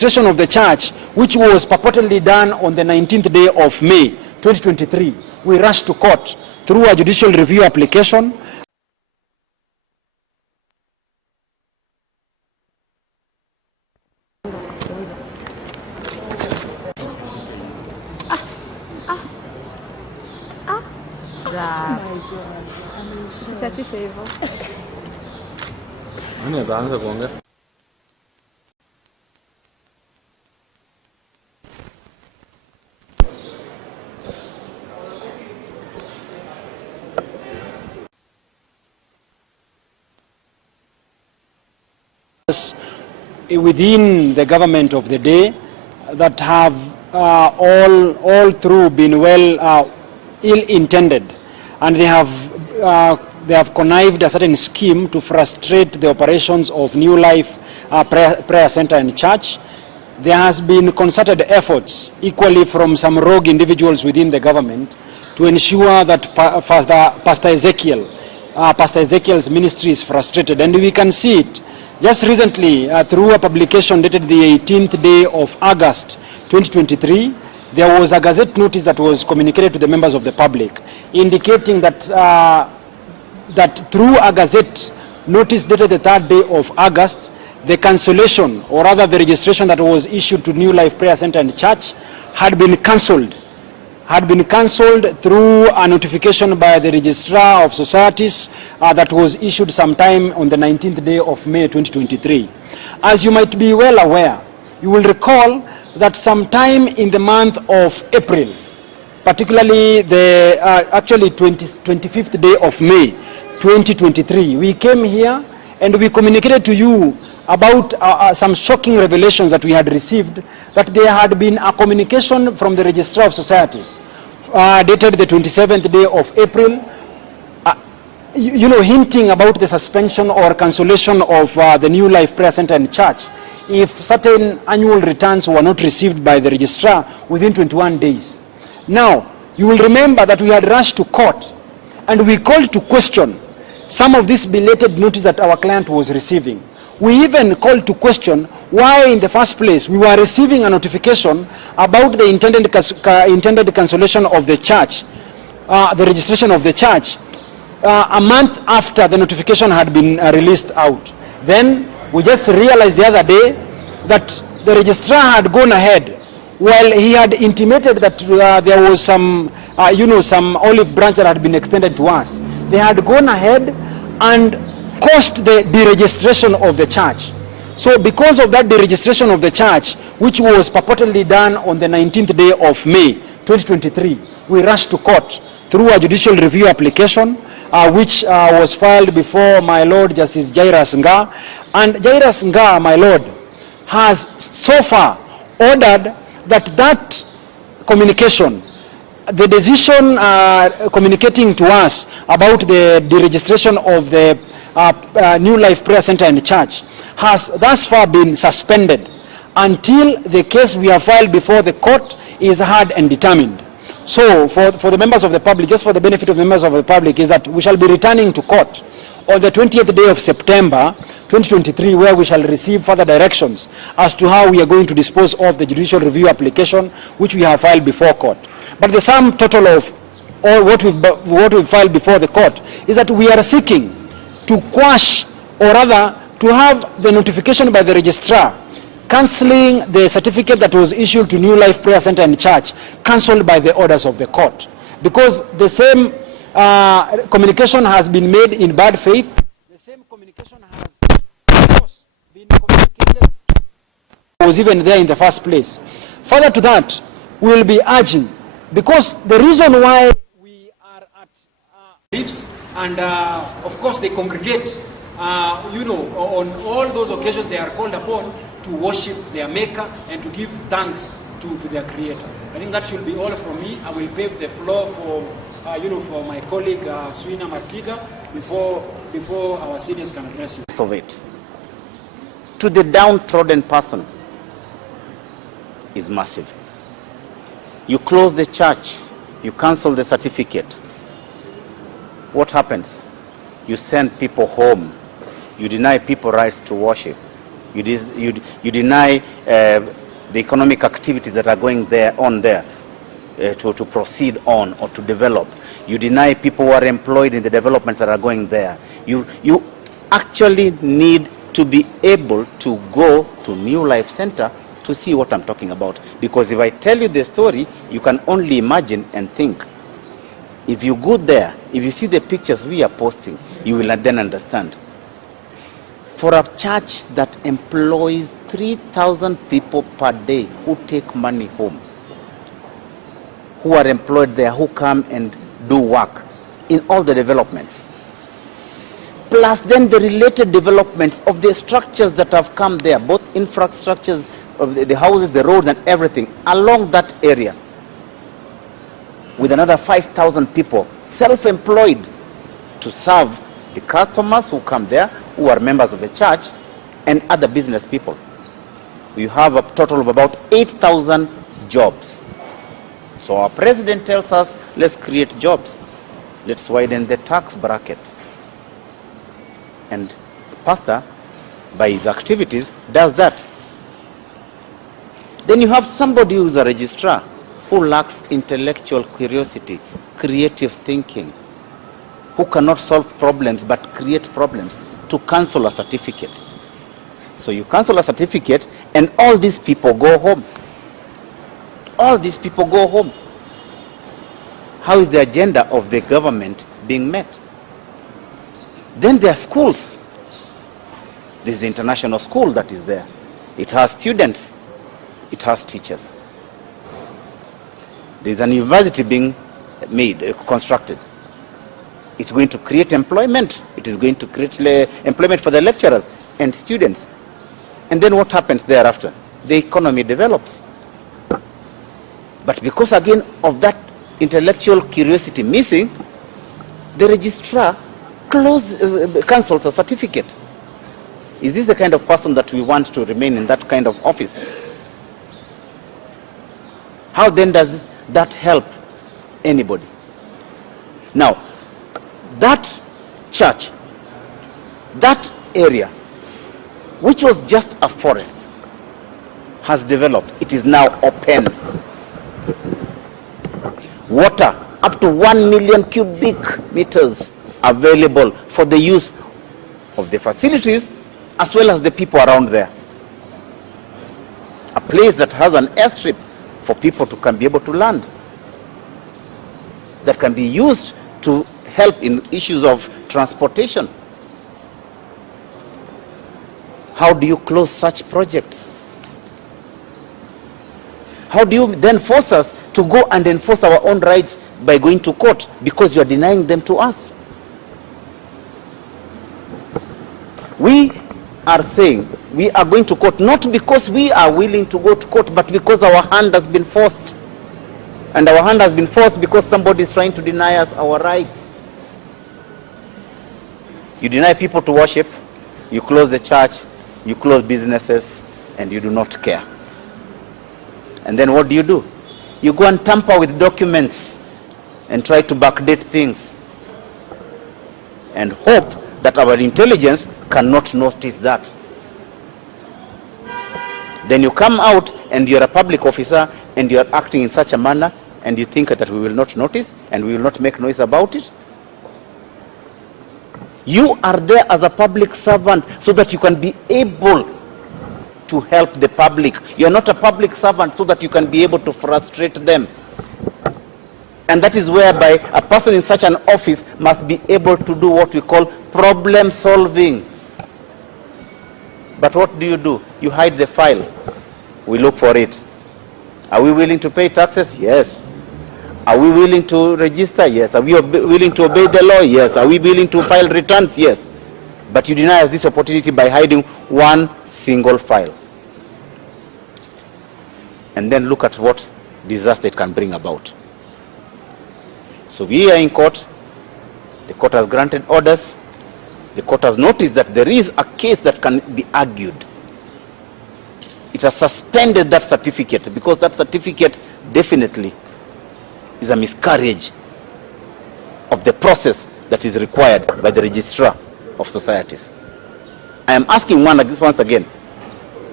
deregistration of the church, which was purportedly done on the 19th day of May 2023, we rushed to court through a judicial review application. Within the government of the day that have all through been well ill-intended, and they have connived a certain scheme to frustrate the operations of New Life Prayer Center and Church. There has been concerted efforts equally from some rogue individuals within the government to ensure that Pastor Ezekiel's ministry is frustrated, and we can see it. Just recently, through a publication dated the 18th day of August 2023, there was a gazette notice that was communicated to the members of the public, indicating that that through a gazette notice dated the 3rd day of August, the cancellation, or rather the registration that was issued to New Life Prayer Center and Church had been cancelled. Through a notification by the Registrar of Societies that was issued sometime on the 19th day of May 2023. As you might be well aware, you will recall that sometime in the month of April, particularly the actually 25th day of May 2023, we came here and we communicated to you about some shocking revelations that we had received, that there had been a communication from the Registrar of Societies dated the 27th day of April, hinting about the suspension or cancellation of the New Life Prayer Center and Church if certain annual returns were not received by the registrar within 21 days. Now, you will remember that we had rushed to court and we called to question some of this belated notice that our client was receiving. We even called to question why in the first place we were receiving a notification about the intended cancellation of the church, the registration of the church, a month after the notification had been released out. Then we just realized the other day that the registrar had gone ahead, while he had intimated that there was some, some olive branch that had been extended to us. They had gone ahead and caused the deregistration of the church. So because of that deregistration of the church, which was purportedly done on the 19th day of May 2023, we rushed to court through a judicial review application, which was filed before my Lord Justice Jairus Nga. And Jairus Nga, my Lord, has so far ordered that communication, the decision communicating to us about the deregistration of the New Life Prayer Center and Church has thus far been suspended until the case we have filed before the court is heard and determined. So for the members of the public, just for the benefit of members of the public, is that we shall be returning to court on the 20th day of September 2023, where we shall receive further directions as to how we are going to dispose of the judicial review application which we have filed before court. But the sum total of all what we've filed before the court is that we are seeking to quash, or rather to have the notification by the registrar cancelling the certificate that was issued to New Life Prayer Center and Church, cancelled by the orders of the court. Because the same communication has been made in bad faith, the same communication has, of course, been communicated, was even there in the first place. Further to that, we will be urging, because the reason why we are at beliefs, and of course they congregate, on all those occasions they are called upon to worship their maker and to give thanks to their creator. I think that should be all from me. I will pave the floor for for my colleague Suina Martiga before our seniors can address you. Of it to the downtrodden person is massive. You close the church, you cancel the certificate. What happens? You send people home. You deny people rights to worship. You deny the economic activities that are going on there to proceed on or to develop. You deny people who are employed in the developments that are going there. You actually need to be able to go to New Life Center to see what I'm talking about. Because if I tell you the story, you can only imagine and think. If you go there, if you see the pictures we are posting, you will then understand. For a church that employs 3,000 people per day who take money home, who are employed there, who come and do work in all the developments, plus then the related developments of the structures that have come there, both infrastructures of the houses, the roads and everything along that area, with another 5,000 people self-employed to serve the customers who come there, who are members of the church, and other business people. We have a total of about 8,000 jobs. So our president tells us, let's create jobs. Let's widen the tax bracket. And the pastor, by his activities, does that. Then you have somebody who is a registrar who lacks intellectual curiosity, creative thinking, who cannot solve problems but create problems, to cancel a certificate. So you cancel a certificate and all these people go home. All these people go home. How is the agenda of the government being met? Then there are schools. This is the international school that is there. It has students. It has teachers. There is an university being constructed. It's going to create employment. It is going to create employment for the lecturers and students. And then what happens thereafter? The economy develops. But because again of that intellectual curiosity missing, the registrar cancels a certificate. Is this the kind of person that we want to remain in that kind of office? How then does that help anybody? Now, that church, that area, which was just a forest, has developed. It is now open. Water, up to 1 million cubic meters available for the use of the facilities as well as the people around there. A place that has an airstrip for people to can be able to land, that can be used to help in issues of transportation. How do you close such projects? How do you then force us to go and enforce our own rights by going to court because you are denying them to us? We are saying we are going to court not because we are willing to go to court, but because our hand has been forced. And our hand has been forced because somebody is trying to deny us our rights. You deny people to worship, you close the church, you close businesses, and you do not care. And then what do? You go and tamper with documents and try to backdate things and hope that our intelligence cannot notice that. Then you come out and you're a public officer and you're acting in such a manner and you think that we will not notice and we will not make noise about it. You are there as a public servant so that you can be able to help the public. You are not a public servant so that you can be able to frustrate them. And that is whereby a person in such an office must be able to do what we call problem solving. But what do? You hide the file. We look for it. Are we willing to pay taxes? Yes. Are we willing to register? Yes. Are we willing to obey the law? Yes. Are we willing to file returns? Yes. But you deny us this opportunity by hiding one single file. And then look at what disaster it can bring about. So we are in court. The court has granted orders. The court has noticed that there is a case that can be argued. It has suspended that certificate because that certificate definitely is a miscarriage of the process that is required by the registrar of societies. I am asking once again,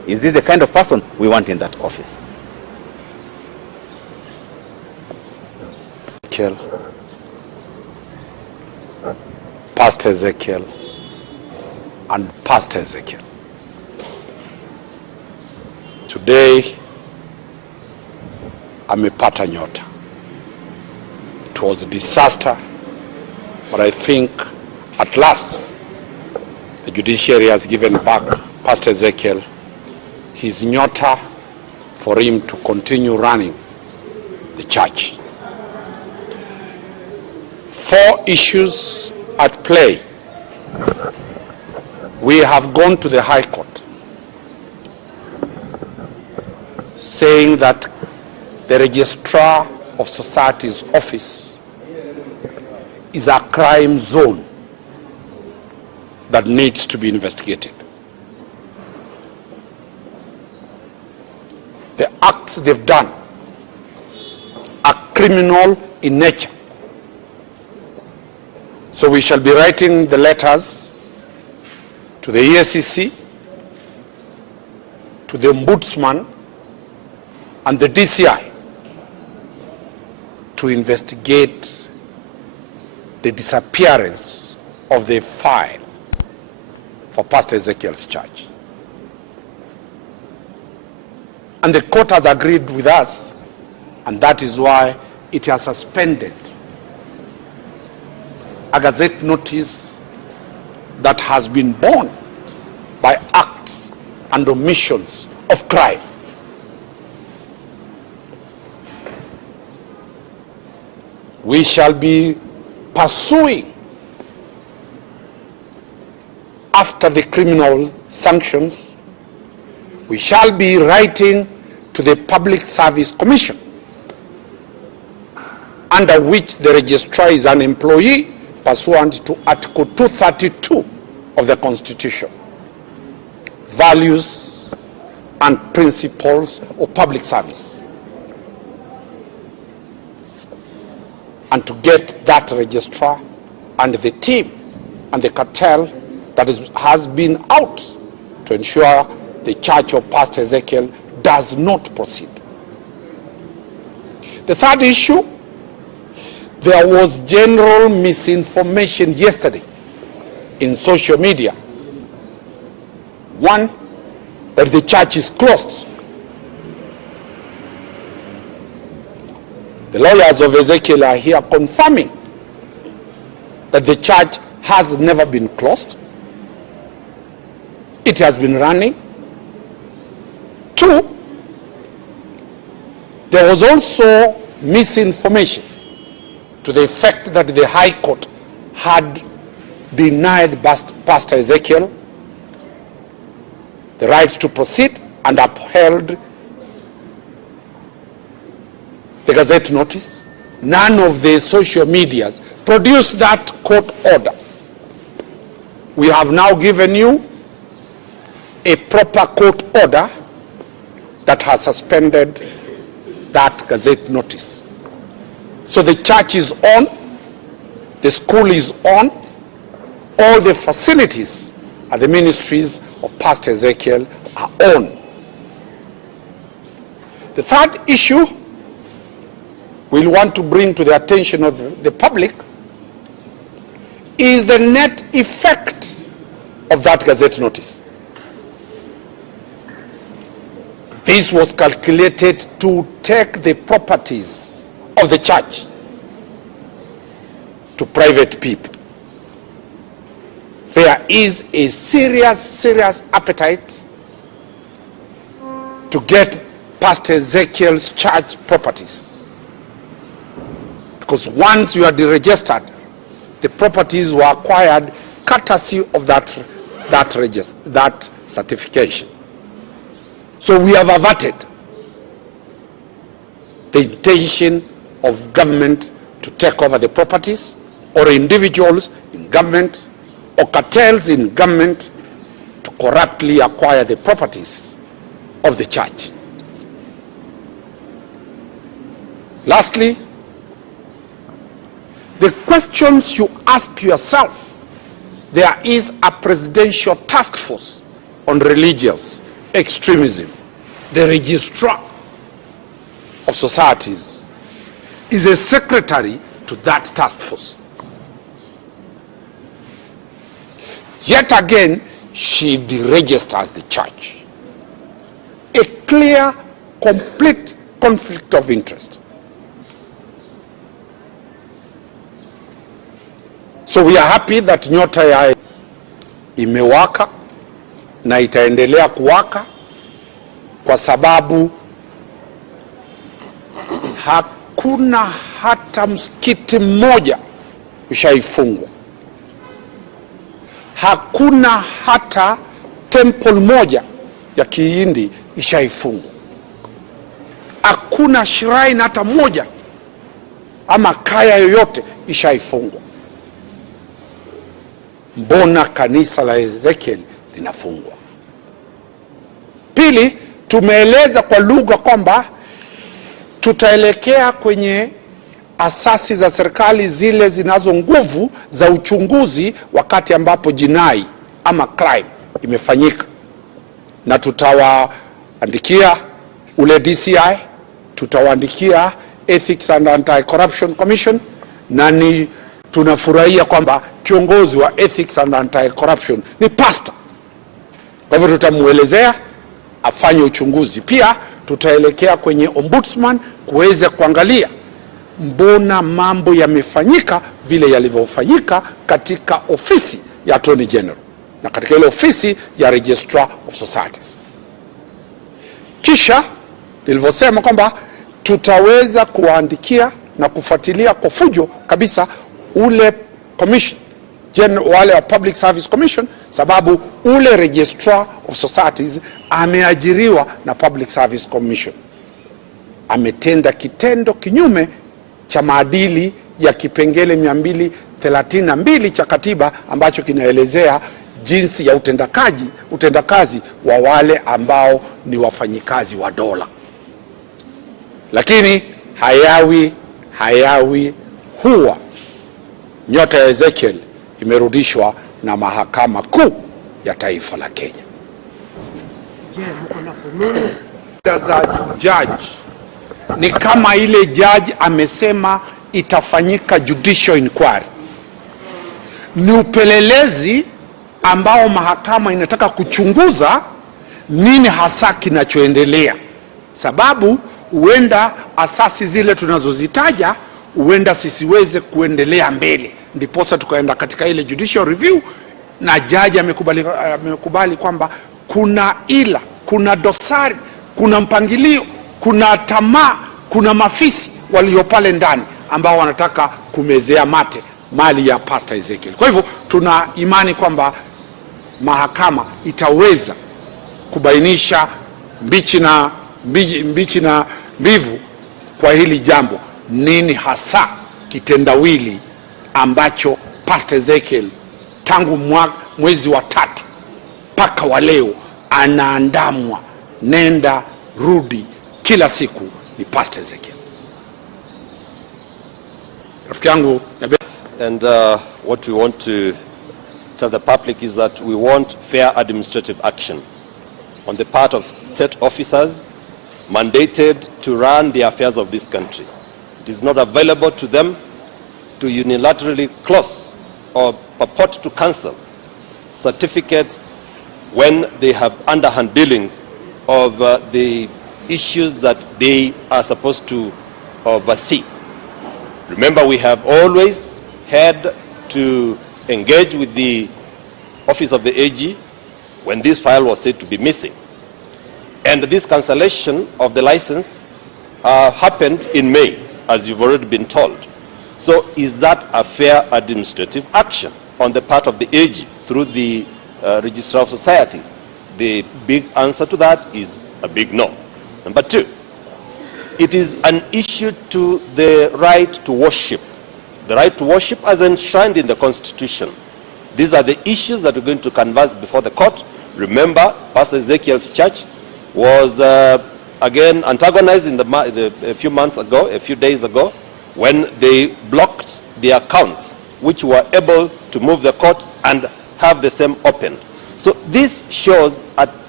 Is this the kind of person we want in that office? Pastor Ezekiel and Pastor Ezekiel. Today, amepata Nyota. It was a disaster, but I think at last the judiciary has given back Pastor Ezekiel his Nyota for him to continue running the church. 4 issues at play. We have gone to the High Court saying that the Registrar of Society's office is a crime zone that needs to be investigated. The acts they've done are criminal in nature. So we shall be writing the letters to the EACC, to the Ombudsman, and the DCI to investigate the disappearance of the file for Pastor Ezekiel's church. And the court has agreed with us, and that is why it has suspended a gazette notice that has been born by acts and omissions of crime. We shall be pursuing after the criminal sanctions. We shall be writing to the Public Service Commission, under which the registrar is an employee pursuant to Article 232 of the Constitution, values and principles of public service. And to get that registrar and the team and the cartel that has been out to ensure the church of Pastor Ezekiel does not proceed. The third issue, there was general misinformation yesterday in social media. One, that the church is closed. The lawyers of Ezekiel are here confirming that the church has never been closed. It has been running. 2, there was also misinformation to the effect that the High Court had denied Pastor Ezekiel the right to proceed and upheld the gazette notice. None of the social medias produced that court order. We have now given you a proper court order that has suspended that gazette notice. So the church is on, the school is on, all the facilities at the ministries of Pastor Ezekiel are on. The third issue we'll want to bring to the attention of the public is the net effect of that gazette notice. This was calculated to take the properties of the church to private people. There is a serious appetite to get Pastor Ezekiel's church properties. Because once you are deregistered, the properties were acquired courtesy of that certification. So we have averted the intention of government to take over the properties, or individuals in government, or cartels in government to corruptly acquire the properties of the church. Lastly, the questions you ask yourself, there is a presidential task force on religious extremism, the Registrar of Societies is a secretary to that task force. Yet again, she deregisters the church. A clear, complete conflict of interest. So we are happy that Nyota ya imewaka na itaendelea kuwaka, kwa sababu hakuna hata msikiti mmoja ushaifungwa. Hakuna hata temple moja ya Kihindi ishaifungwa. Hakuna shrine hata moja ama kaya yoyote ishaifungwa. Mbona kanisa la Ezekiel linafungwa? Pili, tumeeleza kwa lugha kwamba tutaelekea kwenye asasi za serikali zile zinazo nguvu za uchunguzi wakati ambapo jinai ama crime imefanyika, na tutawaandikia ule DCI, tutawaandikia Ethics and Anti-Corruption Commission, na ni tunafurahia kwamba kiongozi wa Ethics and Anti-Corruption ni pastor. Kwa hivyo tutamuelezea afanye uchunguzi. Pia tutaelekea kwenye ombudsman kuweza kuangalia mbona mambo yamefanyika vile yalivyofanyika katika ofisi ya Attorney General na katika ile ofisi ya Registrar of Societies. Kisha nilivyosema kwamba tutaweza kuwaandikia na kufuatilia kwa fujo kabisa ule commission general, wale wa Public Service Commission, sababu ule Registrar of Societies ameajiriwa na Public Service Commission. Ametenda kitendo kinyume cha maadili ya kipengele 232 cha katiba ambacho kinaelezea jinsi ya utendakazi wa wale ambao ni wafanyikazi wa dola. Lakini hayawi huwa Nyota ya Ezekiel imerudishwa na Mahakama Kuu ya Taifa la Kenya. Za judge ni kama ile judge amesema itafanyika judicial inquiry. Ni upelelezi ambao mahakama inataka kuchunguza nini hasa kinachoendelea, sababu huenda asasi zile tunazozitaja huenda sisiweze kuendelea mbele, ndiposa tukaenda katika ile judicial review, na jaji amekubali kwamba kuna ila, kuna dosari, kuna mpangilio, kuna tamaa, kuna mafisi walio pale ndani ambao wanataka kumezea mate mali ya Pastor Ezekiel. Kwa hivyo tuna imani kwamba mahakama itaweza kubainisha mbichi na mbivu kwa hili jambo, nini hasa kitendawili ambacho Pastor Ezekiel tangu mwezi wa 3 mpaka wa leo anaandamwa nenda rudi kila siku ni Pastor Ezekiel. Rafiki yangu, and what we want to tell the public is that we want fair administrative action on the part of state officers mandated to run the affairs of this country. It is not available to them to unilaterally close or purport to cancel certificates when they have underhand dealings of the issues that they are supposed to oversee. Remember, we have always had to engage with the Office of the AG when this file was said to be missing. And this cancellation of the license happened in May, as you've already been told. So is that a fair administrative action on the part of the AG through the Registrar of Societies? The big answer to that is a big no. Number 2, it is an issue to the right to worship. The right to worship as enshrined in the Constitution. These are the issues that we're going to canvass before the court. Remember, Pastor Ezekiel's church was again antagonized in a few days ago, when they blocked the accounts which were able to move the court and have the same opened. So this shows a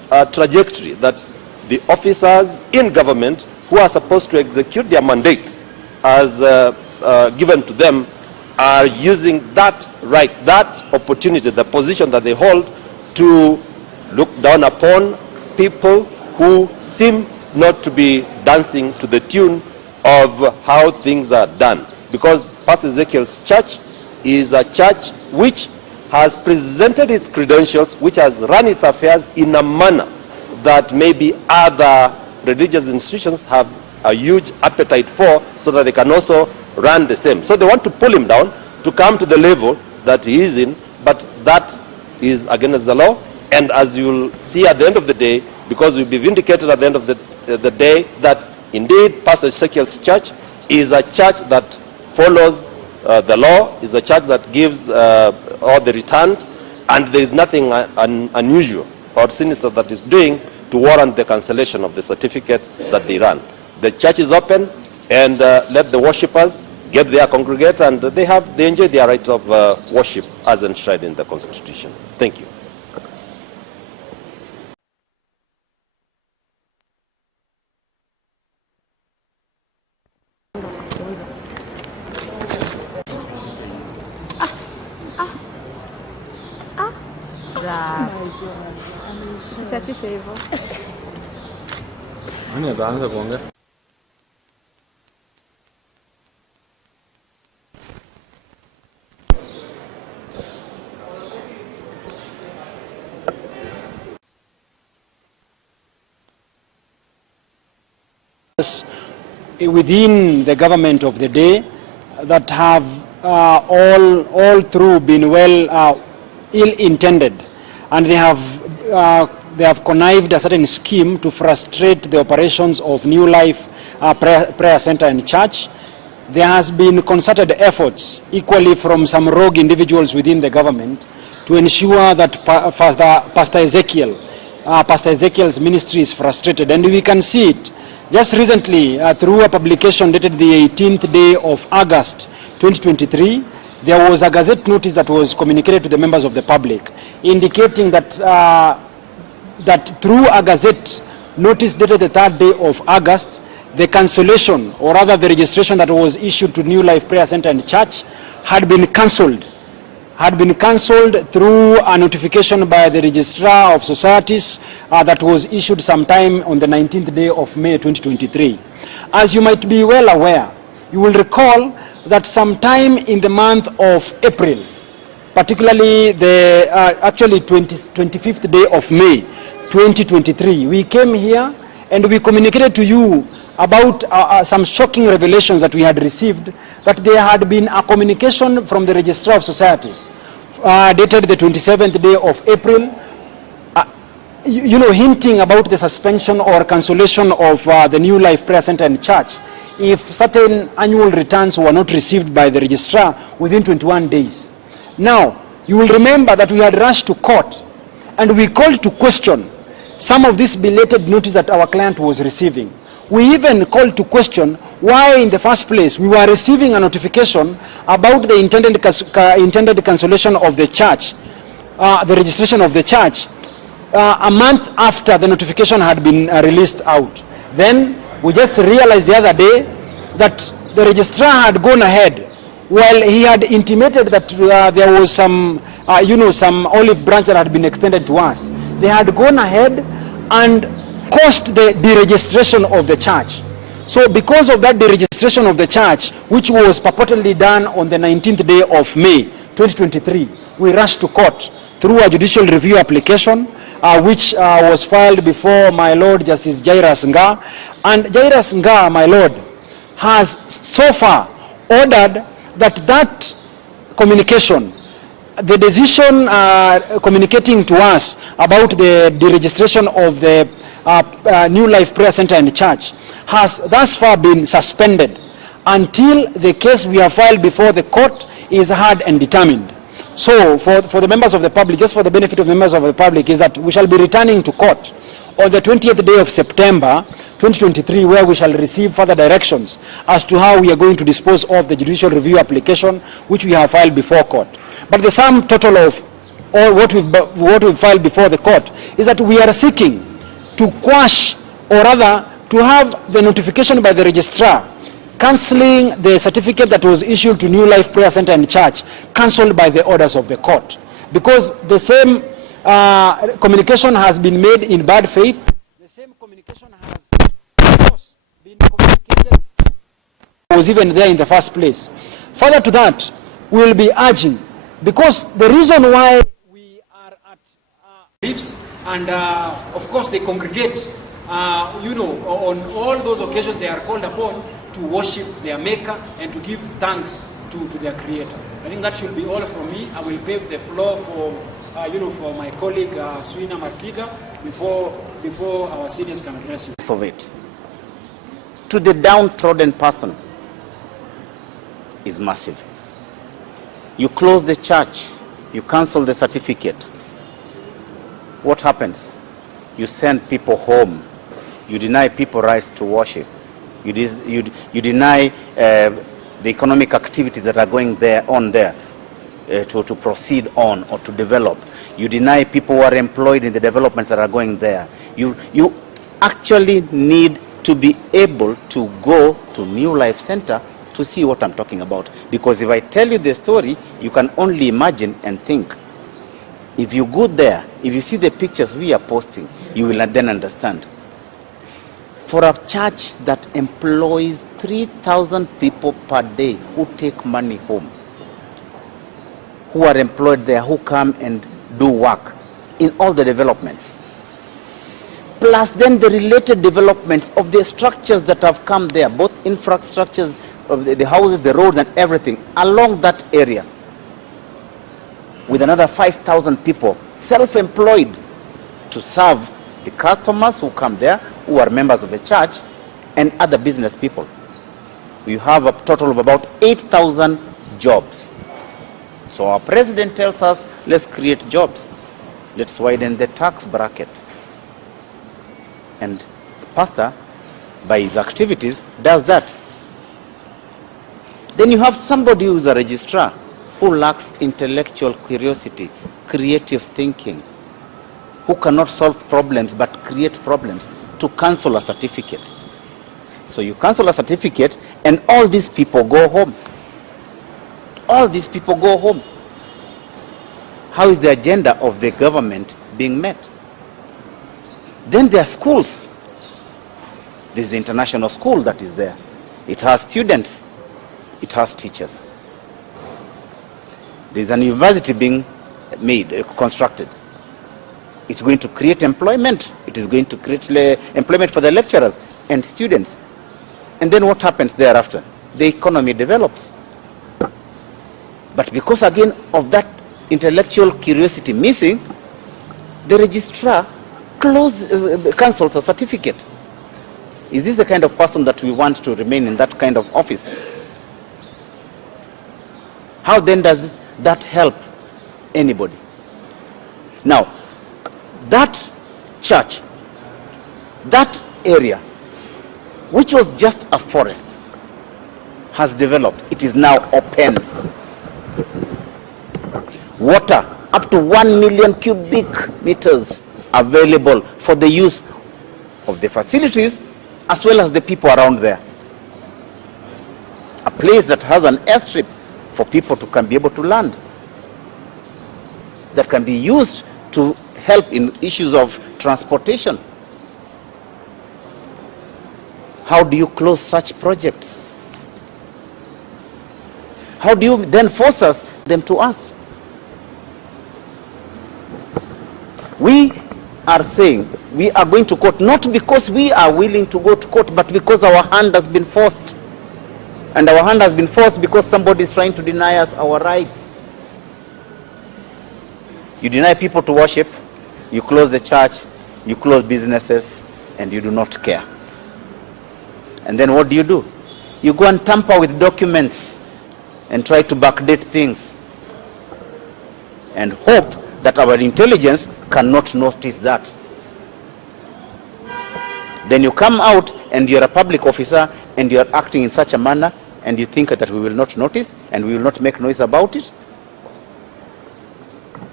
trajectory that the officers in government who are supposed to execute their mandate as given to them are using that right, that opportunity, the position that they hold to look down upon people who seem not to be dancing to the tune of how things are done. Because Pastor Ezekiel's church is a church which has presented its credentials, which has run its affairs in a manner that maybe other religious institutions have a huge appetite for, so that they can also run the same. So they want to pull him down to come to the level that he is in, but that is against the law. And as you'll see at the end of the day, because we'll be vindicated at the end of the day, that indeed Pastor Ezekiel's church is a church that follows the law, is a church that gives all the returns, and there is nothing unusual or sinister that is doing to warrant the cancellation of the certificate that they run. The church is open, and let the worshippers get there, congregate, and they enjoy their right of worship as enshrined in the Constitution. Thank you. Sichachishe hivyo. Nani ataanza kuongea? Within the government of the day that have all through been well ill-intended, and they have connived a certain scheme to frustrate the operations of New Life Prayer Center and Church. There has been concerted efforts equally from some rogue individuals within the government to ensure that Pastor Ezekiel's ministry is frustrated, and we can see it. Just recently, through a publication dated the 18th day of August 2023, there was a gazette notice that was communicated to the members of the public, indicating that that through a gazette notice dated the 3rd day of August, the cancellation, or rather the registration that was issued to New Life Prayer Center and Church had been cancelled. Through a notification by the Registrar of Societies that was issued sometime on the 19th day of May 2023. As you might be well aware, you will recall that sometime in the month of April, particularly the actually 25th day of May 2023, we came here and we communicated to you about some shocking revelations that we had received, that there had been a communication from the Registrar of Societies dated the 27th day of April, hinting about the suspension or cancellation of the New Life Prayer Center and Church if certain annual returns were not received by the registrar within 21 days. Now, you will remember that we had rushed to court and we called to question some of this belated notice that our client was receiving. We even called to question why in the first place we were receiving a notification about the intended cancellation of the church, the registration of the church, a month after the notification had been released out. Then we just realized the other day that the registrar had gone ahead, while he had intimated that there was some, some olive branch that had been extended to us. They had gone ahead and caused the deregistration of the church. So because of that deregistration of the church, which was purportedly done on the 19th day of May 2023, we rushed to court through a judicial review application, which was filed before my Lord Justice Jairus Nga. And Jairus Nga, my Lord, has so far ordered that communication, the decision communicating to us about the deregistration of the New Life Prayer Center and Church has thus far been suspended until the case we have filed before the court is heard and determined. So for the members of the public, just for the benefit of members of the public, is that we shall be returning to court on the 20th day of September 2023, where we shall receive further directions as to how we are going to dispose of the judicial review application which we have filed before court. But the sum total of or what we've filed before the court, is that we are seeking to quash, or rather to have the notification by the registrar cancelling the certificate that was issued to New Life Prayer Center and Church, cancelled by the orders of the court. Because the same communication has been made in bad faith. The same communication has, of course, been communicated, was even there in the first place. Further to that, we will be urging, because the reason why we are at beliefs, and of course they congregate, you know, on all those occasions they are called upon to worship their maker and to give thanks to their creator. I think that should be all from me. I will pave the floor for you know, for my colleague Suina Martiga before our seniors can address you. Of it to the downtrodden person is massive. You close the church, you cancel the certificate. What happens? You send people home. You deny people rights to worship. You deny the economic activities that are going on there to proceed on or to develop. You deny people who are employed in the developments that are going there. You actually need to be able to go to New Life Center to see what I'm talking about. Because if I tell you the story, you can only imagine and think. If you go there, if you see the pictures we are posting, you will then understand. For a church that employs 3,000 people per day who take money home, who are employed there, who come and do work in all the developments, plus then the related developments of the structures that have come there, both infrastructures of the houses, the roads and everything along that area, with another 5,000 people self-employed to serve the customers who come there, who are members of the church, and other business people. We have a total of about 8,000 jobs. So our president tells us, let's create jobs. Let's widen the tax bracket. And the pastor, by his activities, does that. Then you have somebody who is a registrar who lacks intellectual curiosity, creative thinking, who cannot solve problems but create problems, to cancel a certificate. So you cancel a certificate and all these people go home. All these people go home. How is the agenda of the government being met? Then there are schools. This is the international school that is there. It has students. It has teachers. There is an university being constructed. It's going to create employment. It is going to create employment for the lecturers and students. And then what happens thereafter? The economy develops. But because again of that intellectual curiosity missing, the registrar cancels a certificate. Is this the kind of person that we want to remain in that kind of office? How then does that help anybody? Now, that church, that area, which was just a forest, has developed. It is now open. Water, up to 1 million cubic meters available for the use of the facilities as well as the people around there. A place that has an airstrip for people to be able to land, that can be used to help in issues of transportation. How do you close such projects? How do you then force them to us? We are saying we are going to court not because we are willing to go to court, but because our hand has been forced. And our hand has been forced because somebody is trying to deny us our rights. You deny people to worship, you close the church, you close businesses, and you do not care. And then what do? You go and tamper with documents and try to backdate things and hope that our intelligence cannot notice that. Then you come out and you're a public officer and you're acting in such a manner and you think that we will not notice and we will not make noise about it.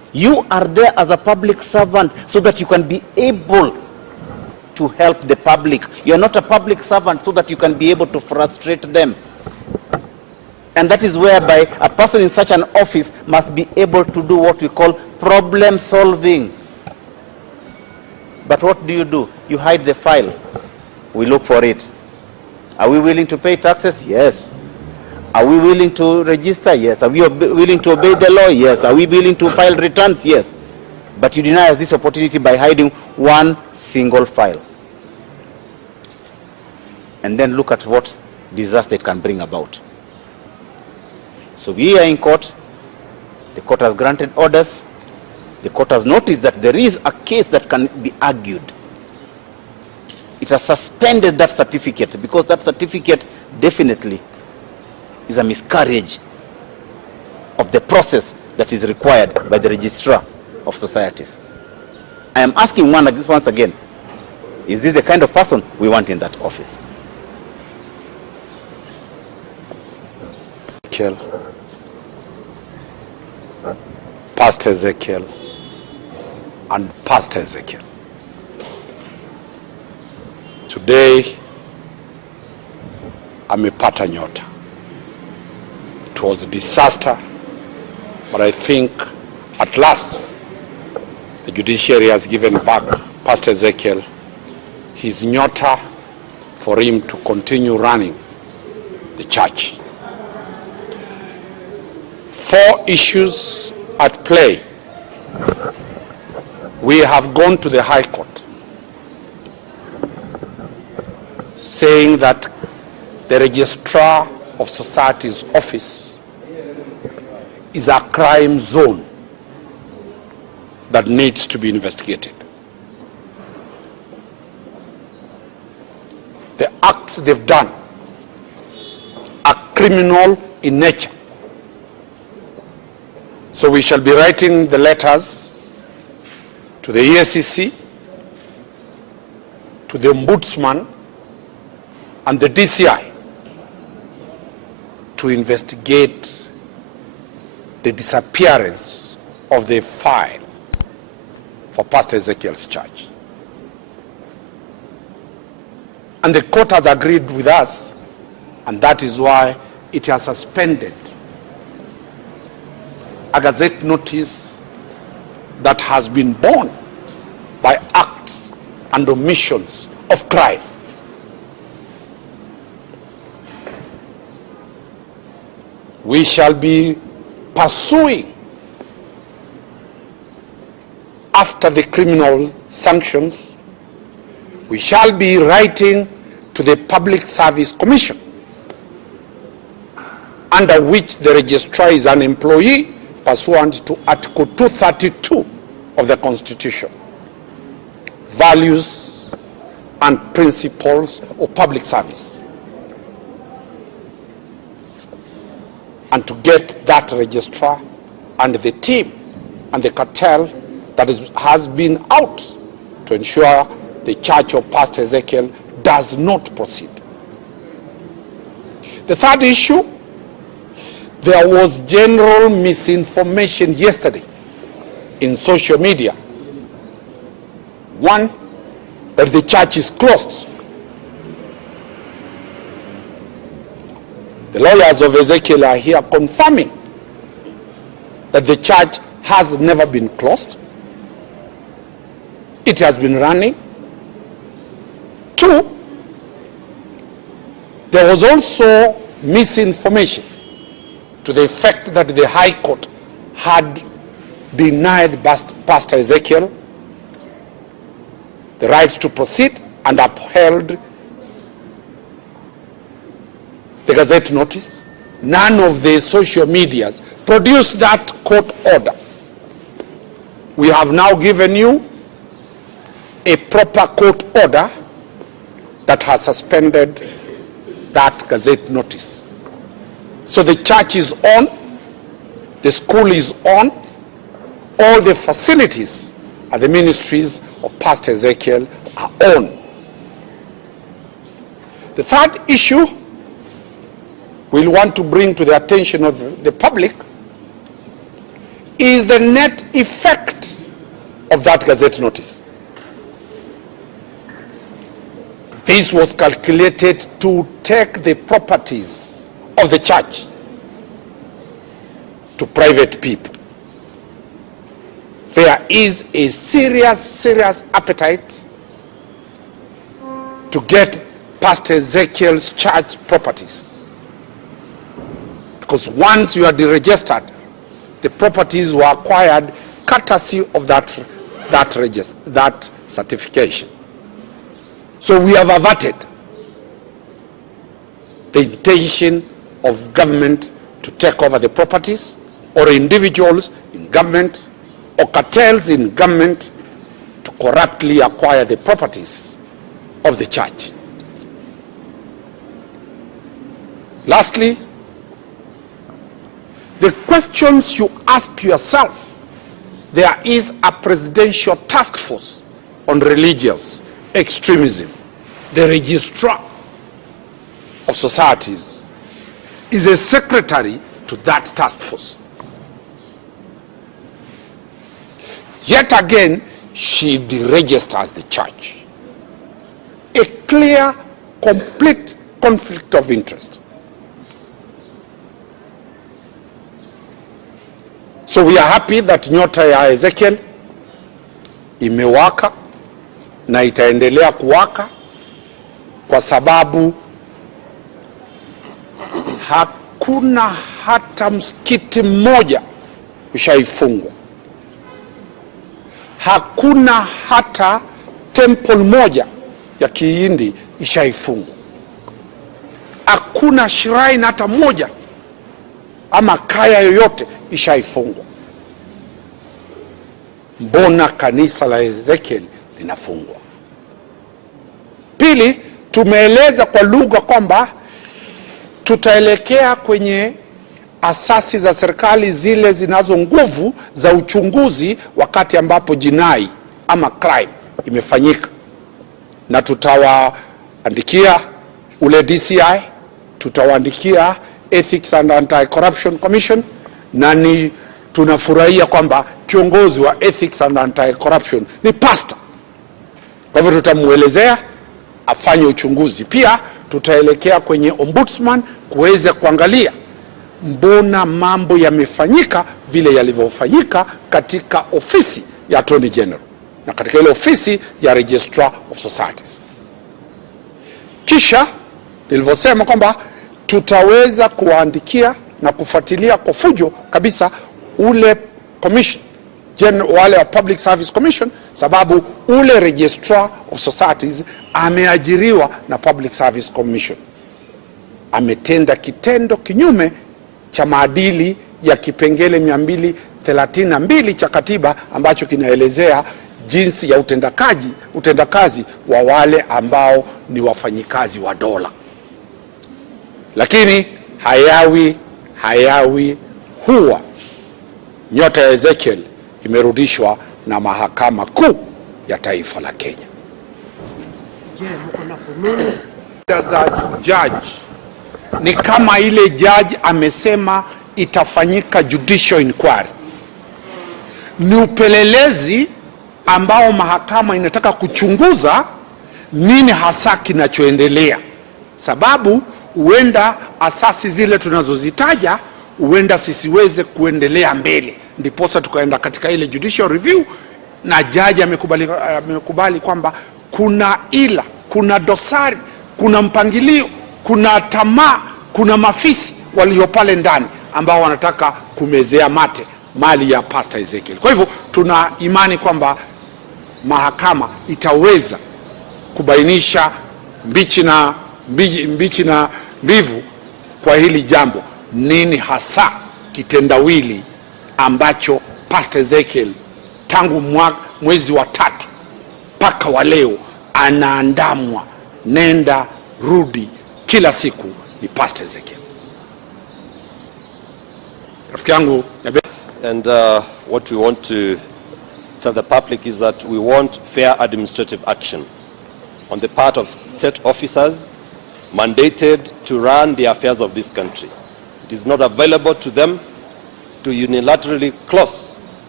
You are there as a public servant so that you can be able to help the public. You are not a public servant so that you can be able to frustrate them. And that is whereby a person in such an office must be able to do what we call problem solving. But what do? You hide the file. We look for it. Are we willing to pay taxes? Yes. Are we willing to register? Yes. Are we willing to obey the law? Yes. Are we willing to file returns? Yes. But you deny us this opportunity by hiding one single file. And then look at what disaster it can bring about. So we are in court. The court has granted orders. The court has noticed that there is a case that can be argued. It has suspended that certificate because that certificate definitely is a miscarriage of the process that is required by the registrar of societies. I am asking once again, is this the kind of person we want in that office? Pastor Ezekiel and Pastor Ezekiel. Today, amepata Nyota. It was a disaster, but I think at last the judiciary has given back Pastor Ezekiel his Nyota for him to continue running the church. 4 issues at play. We have gone to the High Court saying that the Registrar of Societies office is a crime zone that needs to be investigated. The acts they've done are criminal in nature. So we shall be writing the letters to the EACC, to the Ombudsman, and the DCI to investigate the disappearance of the file for Pastor Ezekiel's church. And the court has agreed with us, and that is why it has suspended a gazette notice that has been born by acts and omissions of crime. We shall be pursuing after the criminal sanctions. We shall be writing to the Public Service Commission, under which the registrar is an employee pursuant to Article 232 of the Constitution, values and principles of public service. And to get that registrar and the team and the cartel that has been out to ensure the church of Pastor Ezekiel does not proceed. The third issue, there was general misinformation yesterday in social media. One, that the church is closed. The lawyers of Ezekiel are here confirming that the church has never been closed. It has been running. 2, there was also misinformation to the effect that the High Court had denied Pastor Ezekiel the right to proceed and upheld the gazette notice. None of the social medias produced that court order. We have now given you a proper court order that has suspended that gazette notice. So the church is on, the school is on, all the facilities at the ministries of Pastor Ezekiel are on. The third issue we'll want to bring to the attention of the public is the net effect of that Gazette notice. This was calculated to take the properties of the church to private people. There is a serious appetite to get Pastor Ezekiel's church properties. Because once you are deregistered, the properties were acquired courtesy of that certification. So we have averted the intention of government to take over the properties, or individuals in government, or cartels in government to corruptly acquire the properties of the church. Lastly, the questions you ask yourself: there is a presidential task force on religious extremism. The registrar of societies is a secretary to that task force. Yet again, she deregisters the church. A clear, complete conflict of interest. So we are happy that Nyota ya Ezekiel imewaka na itaendelea kuwaka, kwa sababu hakuna hata msikiti mmoja ushaifungwa. Hakuna hata temple moja ya Kihindi ishaifungwa. Hakuna shrine hata moja ama kaya yoyote ishaifungwa. Mbona kanisa la Ezekiel linafungwa? Pili, tumeeleza kwa lugha kwamba tutaelekea kwenye asasi za serikali zile zinazo nguvu za uchunguzi wakati ambapo jinai ama crime imefanyika, na tutawaandikia ule DCI, tutawaandikia Ethics and Anti-Corruption Commission, na ni tunafurahia kwamba kiongozi wa Ethics and Anti-Corruption ni pastor. Kwa hivyo tutamuelezea afanye uchunguzi. Pia tutaelekea kwenye ombudsman kuweza kuangalia mbona mambo yamefanyika vile yalivyofanyika katika ofisi ya Attorney General na katika ile ofisi ya Registrar of Societies. Kisha nilivyosema kwamba tutaweza kuwaandikia na kufuatilia kwa fujo kabisa ule commission wale wa Public Service Commission, sababu ule Registrar of Societies ameajiriwa na Public Service Commission. Ametenda kitendo kinyume cha maadili ya kipengele 232 cha katiba ambacho kinaelezea jinsi ya utendakazi wa wale ambao ni wafanyikazi wa dola. Lakini hayawi huwa Nyota ya Ezekiel imerudishwa na Mahakama Kuu ya Taifa la Kenya. Za judge ni kama ile judge amesema itafanyika judicial inquiry. Ni upelelezi ambao mahakama inataka kuchunguza nini hasa kinachoendelea, sababu huenda asasi zile tunazozitaja huenda sisiweze kuendelea mbele, ndiposa tukaenda katika ile judicial review, na jaji amekubali kwamba kuna ila, kuna dosari, kuna mpangilio, kuna tamaa, kuna mafisi walio pale ndani ambao wanataka kumezea mate mali ya Pastor Ezekiel. Kwa hivyo tuna imani kwamba mahakama itaweza kubainisha mbichi na mbivu kwa hili jambo, nini hasa kitendawili ambacho Pastor Ezekiel tangu mwezi wa 3 mpaka wa leo anaandamwa nenda rudi kila siku ni Pastor Ezekiel. Rafiki yangu, and what we want to tell the public is that we want fair administrative action on the part of state officers mandated to run the affairs of this country. It is not available to them to unilaterally close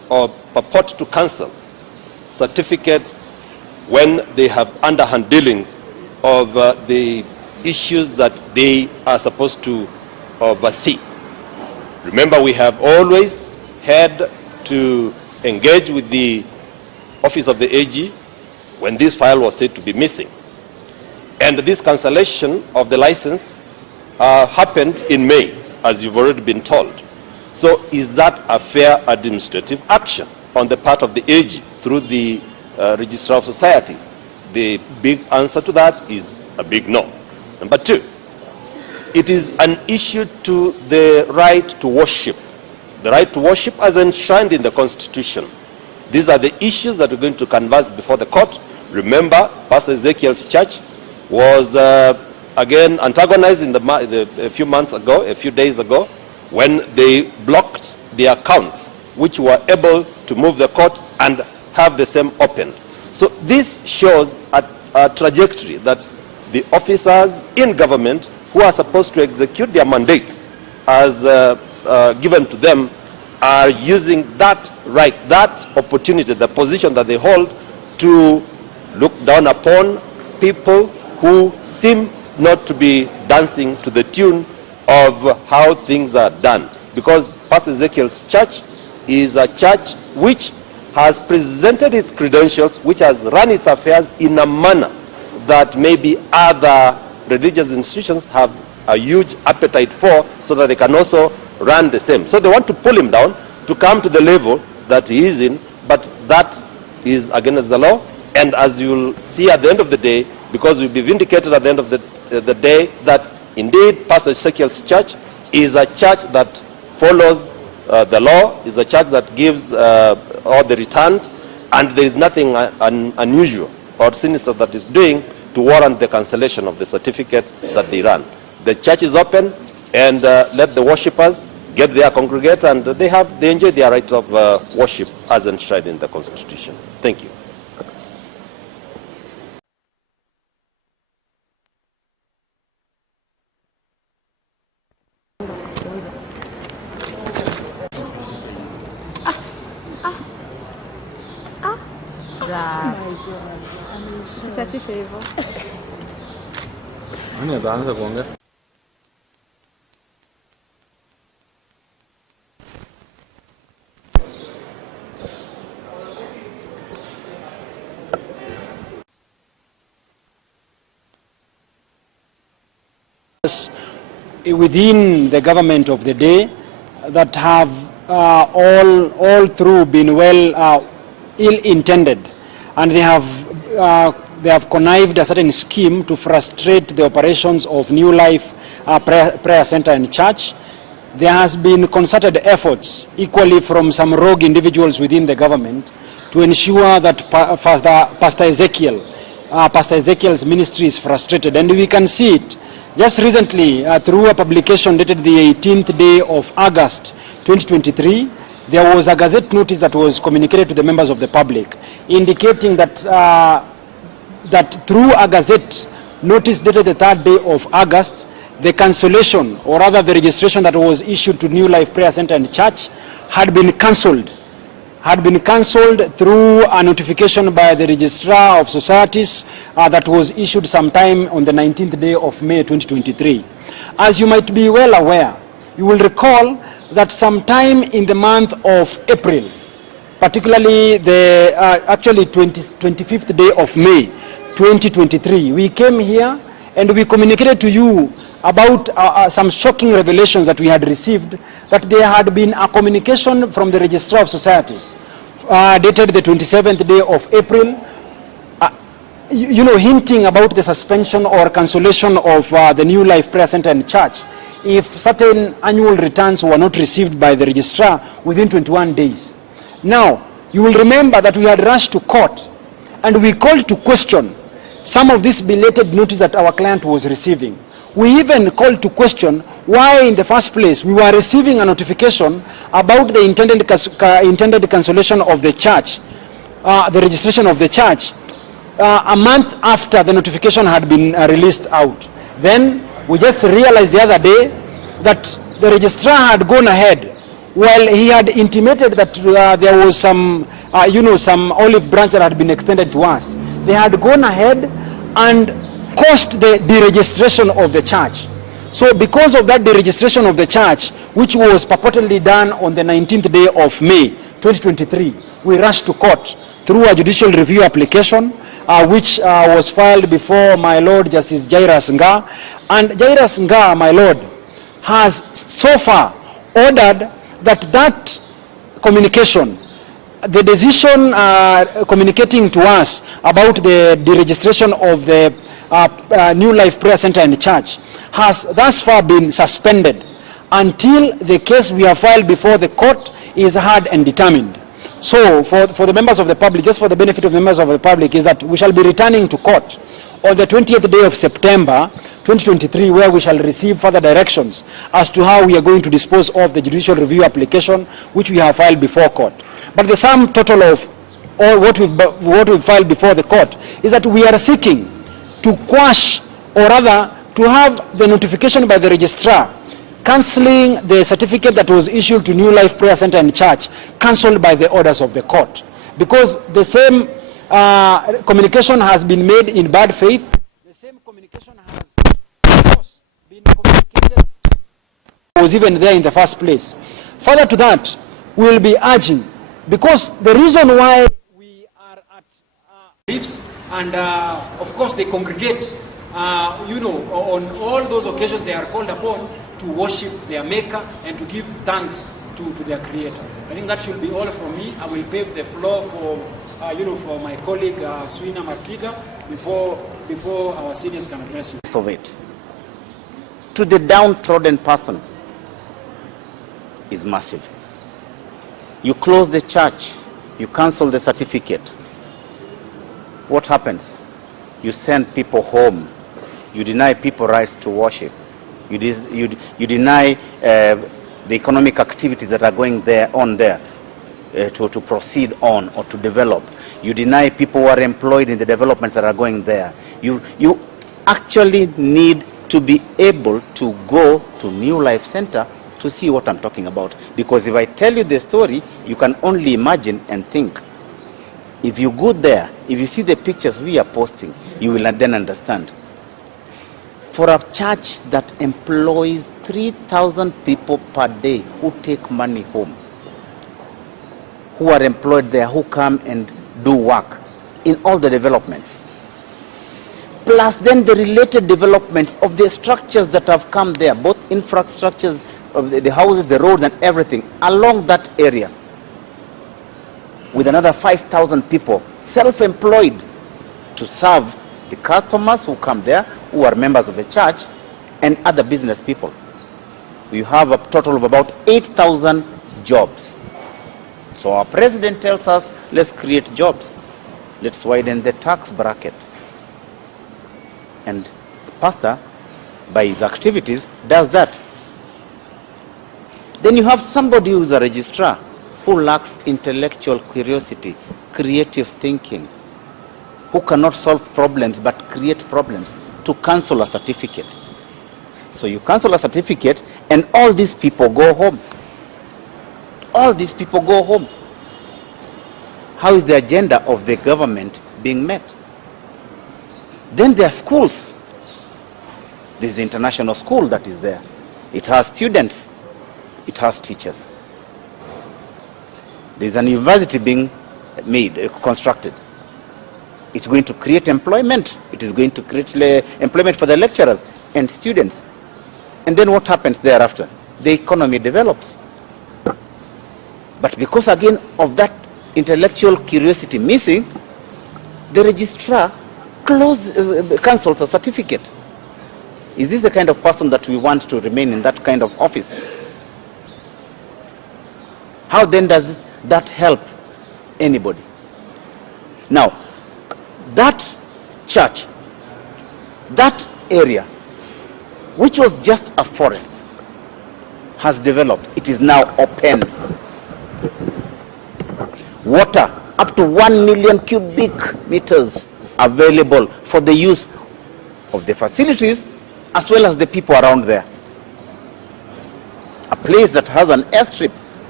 or purport to cancel certificates when they have underhand dealings of the issues that they are supposed to oversee. Remember, we have always had to engage with the Office of the AG when this file was said to be missing. And this cancellation of the license happened in May, as you've already been told. So is that a fair administrative action on the part of the AG through the Registrar of Societies? The big answer to that is a big no. Number two, it is an issue to the right to worship. The right to worship as enshrined in the Constitution. These are the issues that we're going to canvass before the court. Remember, Pastor Ezekiel's church was again antagonized in a few days ago, when they blocked the accounts which were able to move the court and have the same opened. So this shows a trajectory that the officers in government who are supposed to execute their mandate as given to them are using that right, that opportunity, the position that they hold, to look down upon people who seem not to be dancing to the tune of how things are done. Because Pastor Ezekiel's church is a church which has presented its credentials, which has run its affairs in a manner that maybe other religious institutions have a huge appetite for, so that they can also run the same. So they want to pull him down to come to the level that he is in, but that is against the law. And as you'll see at the end of the day, because we'll be vindicated at the end of the day, that indeed Pastor Ezekiel's church is a church that follows the law, is a church that gives all the returns, and there is nothing unusual or sinister that is doing to warrant the cancellation of the certificate that they run. The church is open, and let the worshippers get there, congregate, and they enjoy their right of worship as enshrined in the Constitution. Thank you. Sichachishe hivyo. Nani ataanza kuongea? Within the government of the day that have all through been well ill-intended, and they have connived a certain scheme to frustrate the operations of New Life Prayer Center and Church. There has been concerted efforts equally from some rogue individuals within the government to ensure that Pastor Ezekiel's ministry is frustrated, and we can see it. Just recently, through a publication dated the 18th day of August 2023, there was a gazette notice that was communicated to the members of the public, indicating that that through a gazette notice dated the 3rd day of August, the cancellation, or rather the registration that was issued to New Life Prayer Center and Church had been cancelled. Through a notification by the Registrar of Societies that was issued sometime on the 19th day of May 2023. As you might be well aware, you will recall that sometime in the month of April, particularly the actually 25th day of May 2023, we came here and we communicated to you about some shocking revelations that we had received, that there had been a communication from the Registrar of Societies dated the 27th day of April, hinting about the suspension or cancellation of the New Life Prayer Center and Church if certain annual returns were not received by the registrar within 21 days. Now, you will remember that we had rushed to court and we called to question some of this belated notice that our client was receiving. We even called to question why in the first place we were receiving a notification about the intended cancellation of the church, the registration of the church, a month after the notification had been released out. Then we just realized the other day that the registrar had gone ahead Well, he had intimated that there was some, some olive branch that had been extended to us. They had gone ahead and caused the deregistration of the church. So because of that deregistration of the church, which was purportedly done on the 19th day of May 2023, we rushed to court through a judicial review application, which was filed before my Lord Justice Jairus Nga. And Jairus Nga, my Lord, has so far ordered that communication, the decision communicating to us about the deregistration of the New Life Prayer Center and Church has thus far been suspended until the case we have filed before the court is heard and determined. So for the members of the public, just for the benefit of members of the public, is that we shall be returning to court on the 20th day of September 2023, where we shall receive further directions as to how we are going to dispose of the judicial review application which we have filed before court. But the sum total of all what we've filed before the court is that we are seeking to quash, or rather to have the notification by the registrar cancelling the certificate that was issued to New Life Prayer Center and Church, cancelled by the orders of the court, because the same communication has been made in bad faith. The same communication has, of course, been communicated, was even there in the first place. Further to that, we will be urging, because the reason why we are at beliefs, and of course they congregate, on all those occasions they are called upon to worship their Maker and to give thanks to their Creator. I think that should be all from me. I will pave the floor for for my colleague Suina Martiga before our seniors can address you. Of it to the downtrodden person is massive. You close the church, you cancel the certificate. What happens? You send people home. You deny people rights to worship. You deny the economic activities that are going on there to proceed on or to develop. You deny people who are employed in the developments that are going there. You actually need to be able to go to New Life Center to see what I'm talking about. Because if I tell you the story, you can only imagine and think. If you go there, if you see the pictures we are posting, you will then understand. For a church that employs 3,000 people per day who take money home, who are employed there, who come and do work in all the developments, plus then the related developments of the structures that have come there, both infrastructures of the houses, the roads and everything along that area, with another 5,000 people self-employed to serve the customers who come there, who are members of the church, and other business people. We have a total of about 8,000 jobs. So our president tells us, let's create jobs. Let's widen the tax bracket. And the pastor, by his activities, does that. Then you have somebody who is a registrar who lacks intellectual curiosity, creative thinking, who cannot solve problems but create problems, to cancel a certificate. So you cancel a certificate and all these people go home. All these people go home. How is the agenda of the government being met? Then there are schools. There's the international school that is there. It has students. It has teachers. There's an university being constructed. It's going to create employment. It is going to create employment for the lecturers and students. And then what happens thereafter? The economy develops. But because again of that intellectual curiosity missing, the registrar cancels a certificate. Is this the kind of person that we want to remain in that kind of office? How then does that help anybody? Now, that church, that area, which was just a forest, has developed. It is now open. Water, up to 1 million cubic meters available for the use of the facilities as well as the people around there. A place that has an airstrip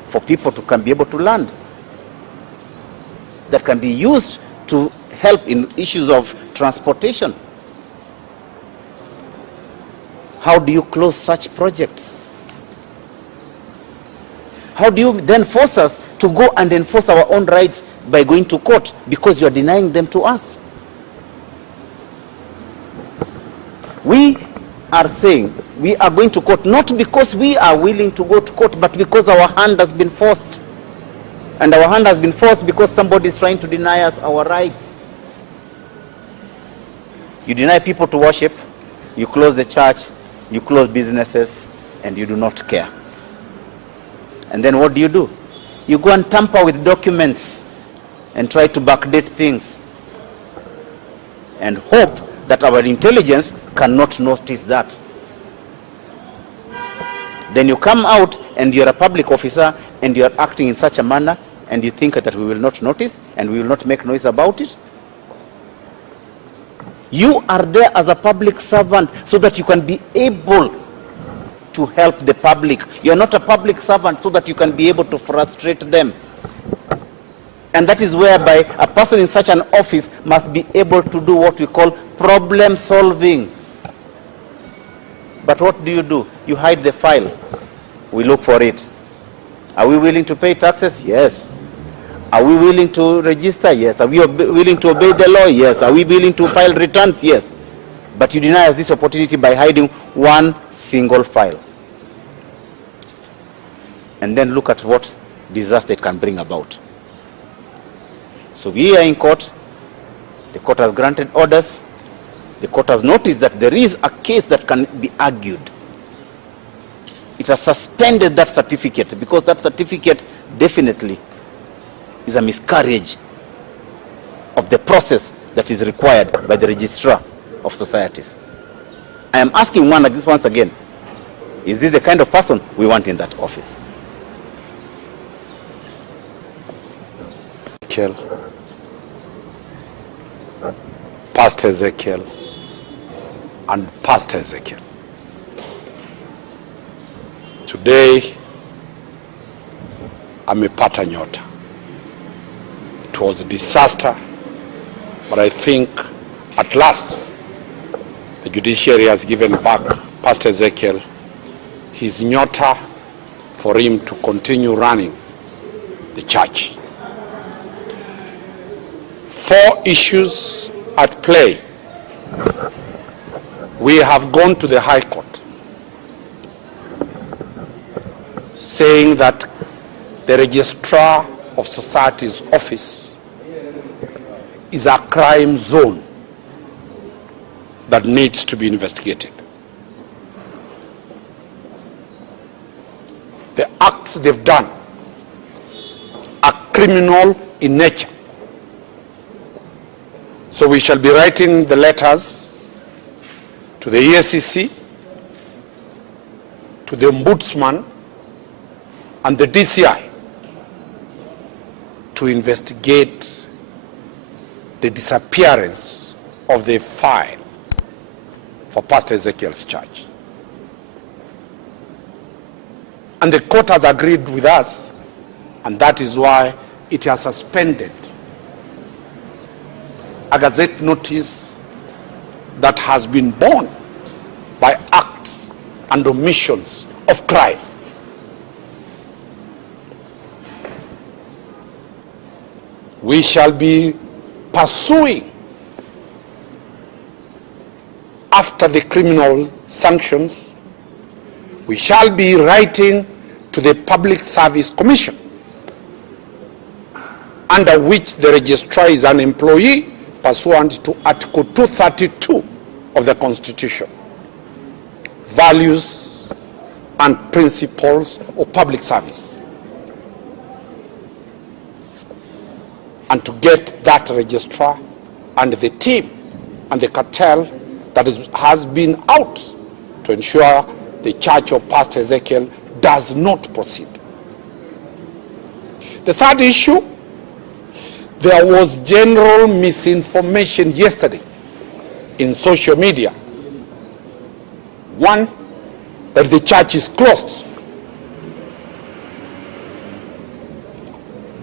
for people to be able to learn, that can be used to help in issues of transportation. How do you close such projects? How do you then force us to go and enforce our own rights by going to court because you are denying them to us? We are saying we are going to court not because we are willing to go to court, but because our hand has been forced. And our hand has been forced because somebody is trying to deny us our rights. You deny people to worship, you close the church, you close businesses, and you do not care. And then what do? You go and tamper with documents and try to backdate things and hope that our intelligence cannot notice that. Then you come out and you're a public officer and you're acting in such a manner and you think that we will not notice and we will not make noise about it. You are there as a public servant so that you can be able to help the public. You're not a public servant so that you can be able to frustrate them. And that is whereby a person in such an office must be able to do what we call problem solving. But what do? You hide the file. We look for it. Are we willing to pay taxes? Yes. Are we willing to register? Yes. Are we willing to obey the law? Yes. Are we willing to file returns? Yes. But you deny us this opportunity by hiding one single file. And then look at what disaster it can bring about. So we are in court. The court has granted orders. The court has noticed that there is a case that can be argued. It has suspended that certificate because that certificate definitely is a miscarriage of the process that is required by the Registrar of Societies. I am asking one like this once again. Is this the kind of person we want in that office? Pastor Ezekiel and Pastor Ezekiel. Today, I'm a part of Nyota. It was a disaster, but I think at last the judiciary has given back Pastor Ezekiel his Nyota for him to continue running the church. 4 issues at play. We have gone to the High Court saying that the Registrar of Societies office is a crime zone that needs to be investigated. The acts they've done are criminal in nature. So we shall be writing the letters to the EACC, to the Ombudsman, and the DCI to investigate the disappearance of the file for Pastor Ezekiel's church. And the court has agreed with us, and that is why it has suspended a gazette notice that has been born by acts and omissions of crime. We shall be pursuing after the criminal sanctions. We shall be writing to the Public Service Commission, under which the registrar is an employee pursuant to Article 232 of the Constitution. Values and principles of public service. And to get that registrar and the team and the cartel that has been out to ensure the church of Pastor Ezekiel does not proceed. The third issue, there was general misinformation yesterday in social media. One, that the church is closed.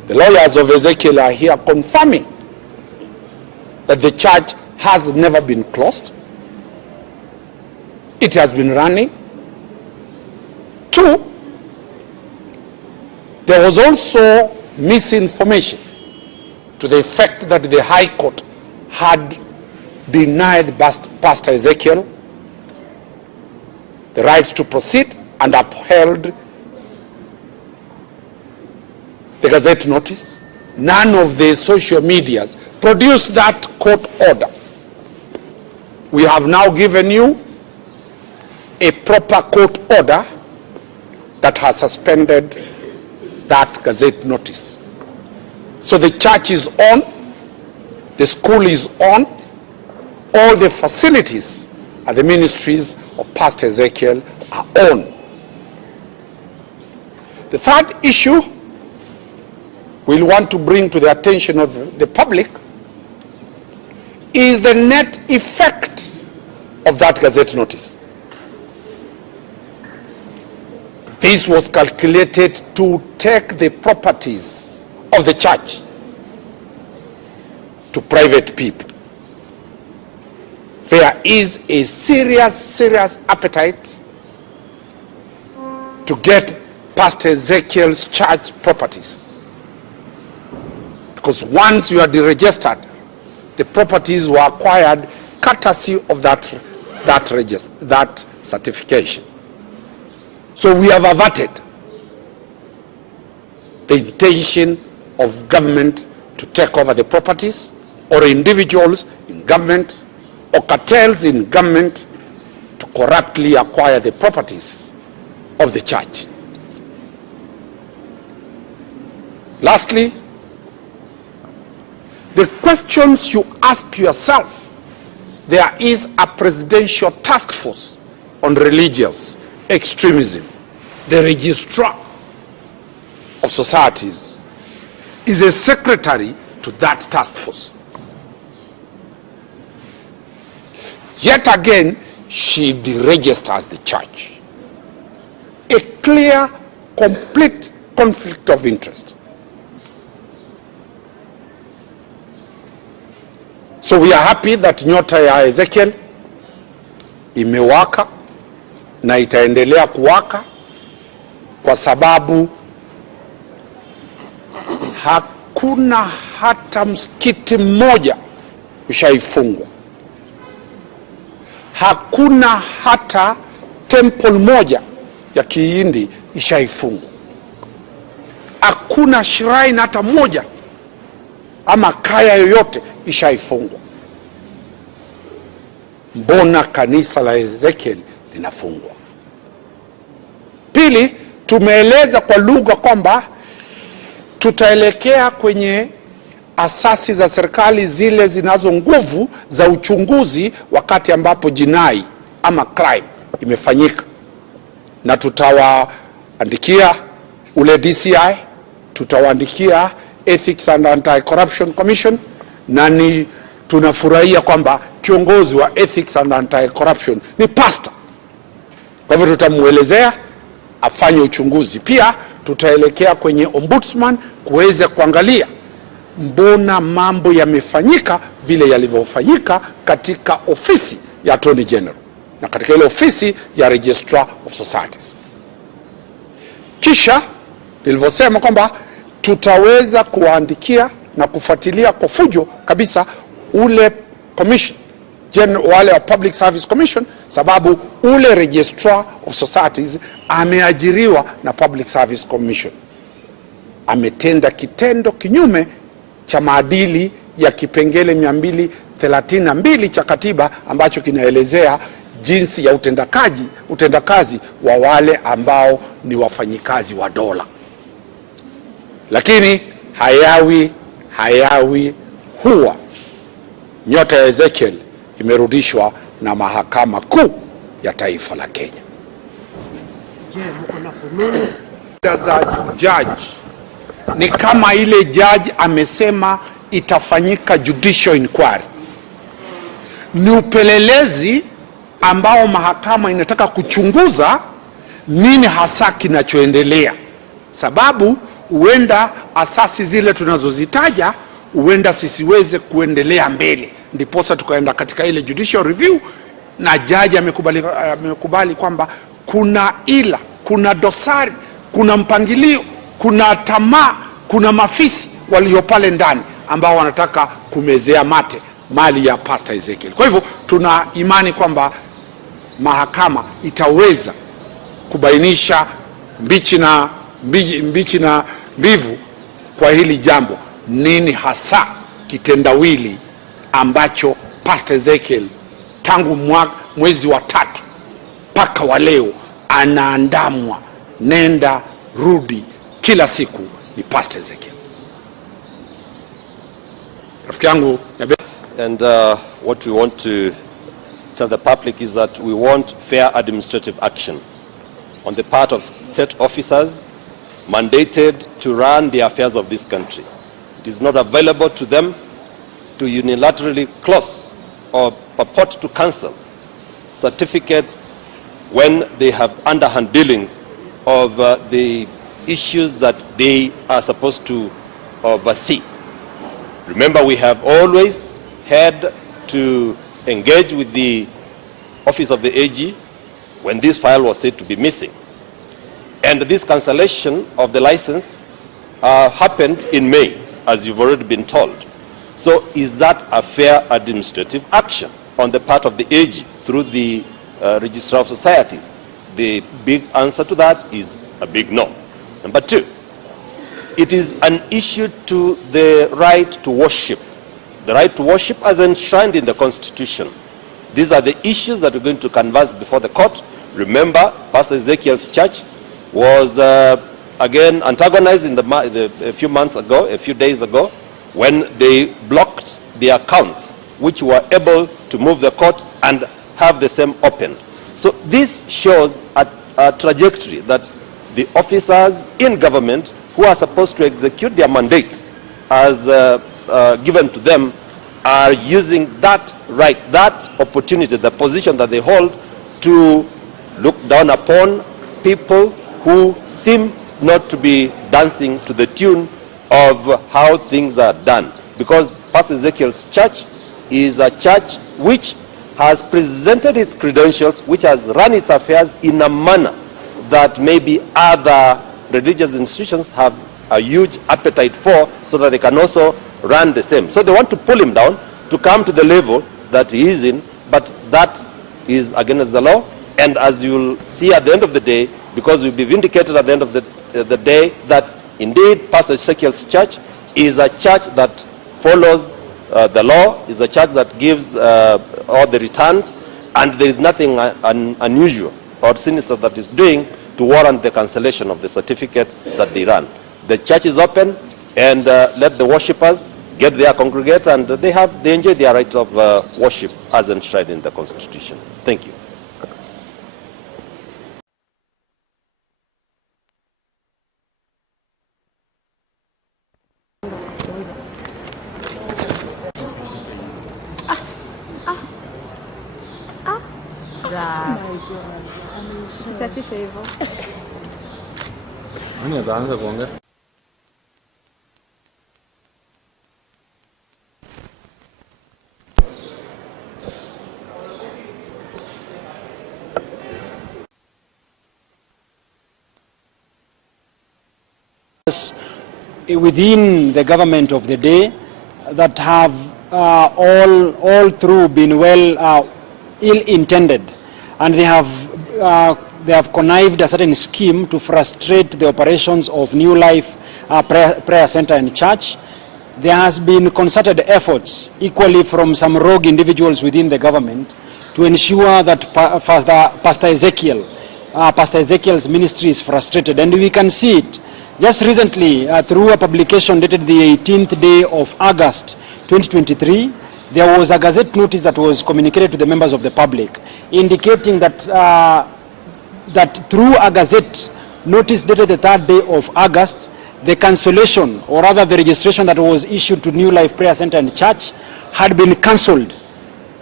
The lawyers of Ezekiel are here confirming that the church has never been closed. It has been running. 2, there was also misinformation to the effect that the High Court had denied Pastor Ezekiel the right to proceed and upheld the Gazette notice. None of the social medias produced that court order. We have now given you a proper court order that has suspended that Gazette notice. So the church is on, the school is on, all the facilities at the ministries of Pastor Ezekiel are on. The third issue we'll want to bring to the attention of the public is the net effect of that Gazette notice. This was calculated to take the properties of the church to private people. There is a serious appetite to get Pastor Ezekiel's church properties. Because once you are deregistered, the properties were acquired courtesy of that certification. So we have averted the intention of government to take over the properties, or individuals in government, or cartels in government to corruptly acquire the properties of the church. Lastly, the questions you ask yourself: there is a presidential task force on religious extremism. The registrar of societies is a secretary to that task force. Yet again, she deregisters the church. A clear, complete conflict of interest. So we are happy that Nyota ya Ezekiel imewaka na itaendelea kuwaka, kwa sababu hakuna hata msikiti mmoja ushaifungwa. Hakuna hata temple moja ya Kihindi ishaifungwa. Hakuna shrine hata moja ama kaya yoyote ishaifungwa. Mbona kanisa la Ezekiel linafungwa? Pili, tumeeleza kwa lugha kwamba tutaelekea kwenye asasi za serikali zile zinazo nguvu za uchunguzi wakati ambapo jinai ama crime imefanyika, na tutawaandikia ule DCI, tutawaandikia Ethics and Anti-Corruption Commission, na ni tunafurahia kwamba kiongozi wa Ethics and Anti-Corruption ni pastor. Kwa hivyo tutamuelezea afanye uchunguzi. Pia tutaelekea kwenye ombudsman kuweza kuangalia mbona mambo yamefanyika vile yalivyofanyika katika ofisi ya Attorney General na katika ile ofisi ya Registrar of Societies. Kisha nilivyosema kwamba tutaweza kuwaandikia na kufuatilia kwa fujo kabisa ule commission wale wa Public Service Commission, sababu ule Registrar of Societies ameajiriwa na Public Service Commission. Ametenda kitendo kinyume cha maadili ya kipengele 232 cha katiba ambacho kinaelezea jinsi ya utendakazi wa wale ambao ni wafanyikazi wa dola. Lakini hayawi huwa Nyota ya Ezekiel imerudishwa na Mahakama Kuu ya Taifa la Kenya. Za judge ni kama ile judge amesema itafanyika judicial inquiry. Ni upelelezi ambao mahakama inataka kuchunguza nini hasa kinachoendelea, sababu huenda asasi zile tunazozitaja huenda sisiweze kuendelea mbele, ndiposa tukaenda katika ile judicial review, na jaji amekubali kwamba kuna ila, kuna dosari, kuna mpangilio, kuna tamaa, kuna mafisi walio pale ndani ambao wanataka kumezea mate mali ya Pastor Ezekiel. Kwa hivyo tuna imani kwamba mahakama itaweza kubainisha mbichi na mbivu kwa hili jambo, nini hasa kitendawili ambacho Pastor Ezekiel tangu mwezi wa 3 mpaka wa leo anaandamwa nenda rudi kila siku ni Pastor Ezekiel. Rafiki yangu, and what we want to tell the public is that we want fair administrative action on the part of state officers mandated to run the affairs of this country. It is not available to them to unilaterally close or purport to cancel certificates when they have underhand dealings of the issues that they are supposed to oversee. Remember, we have always had to engage with the office of the AG when this file was said to be missing. And this cancellation of the license happened in May, as you've already been told. So is that a fair administrative action on the part of the AG through the Registrar of Societies? The big answer to that is a big no. Number 2, it is an issue to the right to worship. The right to worship as enshrined in the Constitution. These are the issues that we're going to canvass before the court. Remember, Pastor Ezekiel's church was again antagonized a few days ago, when they blocked the accounts which were able to move the court and have the same opened. So this shows a trajectory that the officers in government who are supposed to execute their mandate as given to them are using that right, that opportunity, the position that they hold, to look down upon people who seem not to be dancing to the tune of how things are done. Because Pastor Ezekiel's church is a church which has presented its credentials, which has run its affairs in a manner that maybe other religious institutions have a huge appetite for, so that they can also run the same. So they want to pull him down to come to the level that he is in, but that is against the law. And as you'll see at the end of the day, because we'll be vindicated at the end of the day, that indeed Pastor Ezekiel's church is a church that follows the law, is a church that gives all the returns, and there is nothing unusual or sinister that is doing to warrant the cancellation of the certificate that they run. The church is open, and let the worshippers get there, congregate, and they enjoy their right of worship as enshrined in the Constitution. Thank you. Sichachishe hivyo. Nani ataanza kuongea? Within the government of the day that have all through been well ill-intended, and they have connived a certain scheme to frustrate the operations of New Life Prayer Center and Church. There has been concerted efforts equally from some rogue individuals within the government to ensure that Pastor Ezekiel's ministry is frustrated, and we can see it. Just recently, through a publication dated the 18th day of August 2023, there was a gazette notice that was communicated to the members of the public, indicating that that through a gazette notice dated the 3rd day of August, the cancellation, or rather the registration that was issued to New Life Prayer Center and Church, had been cancelled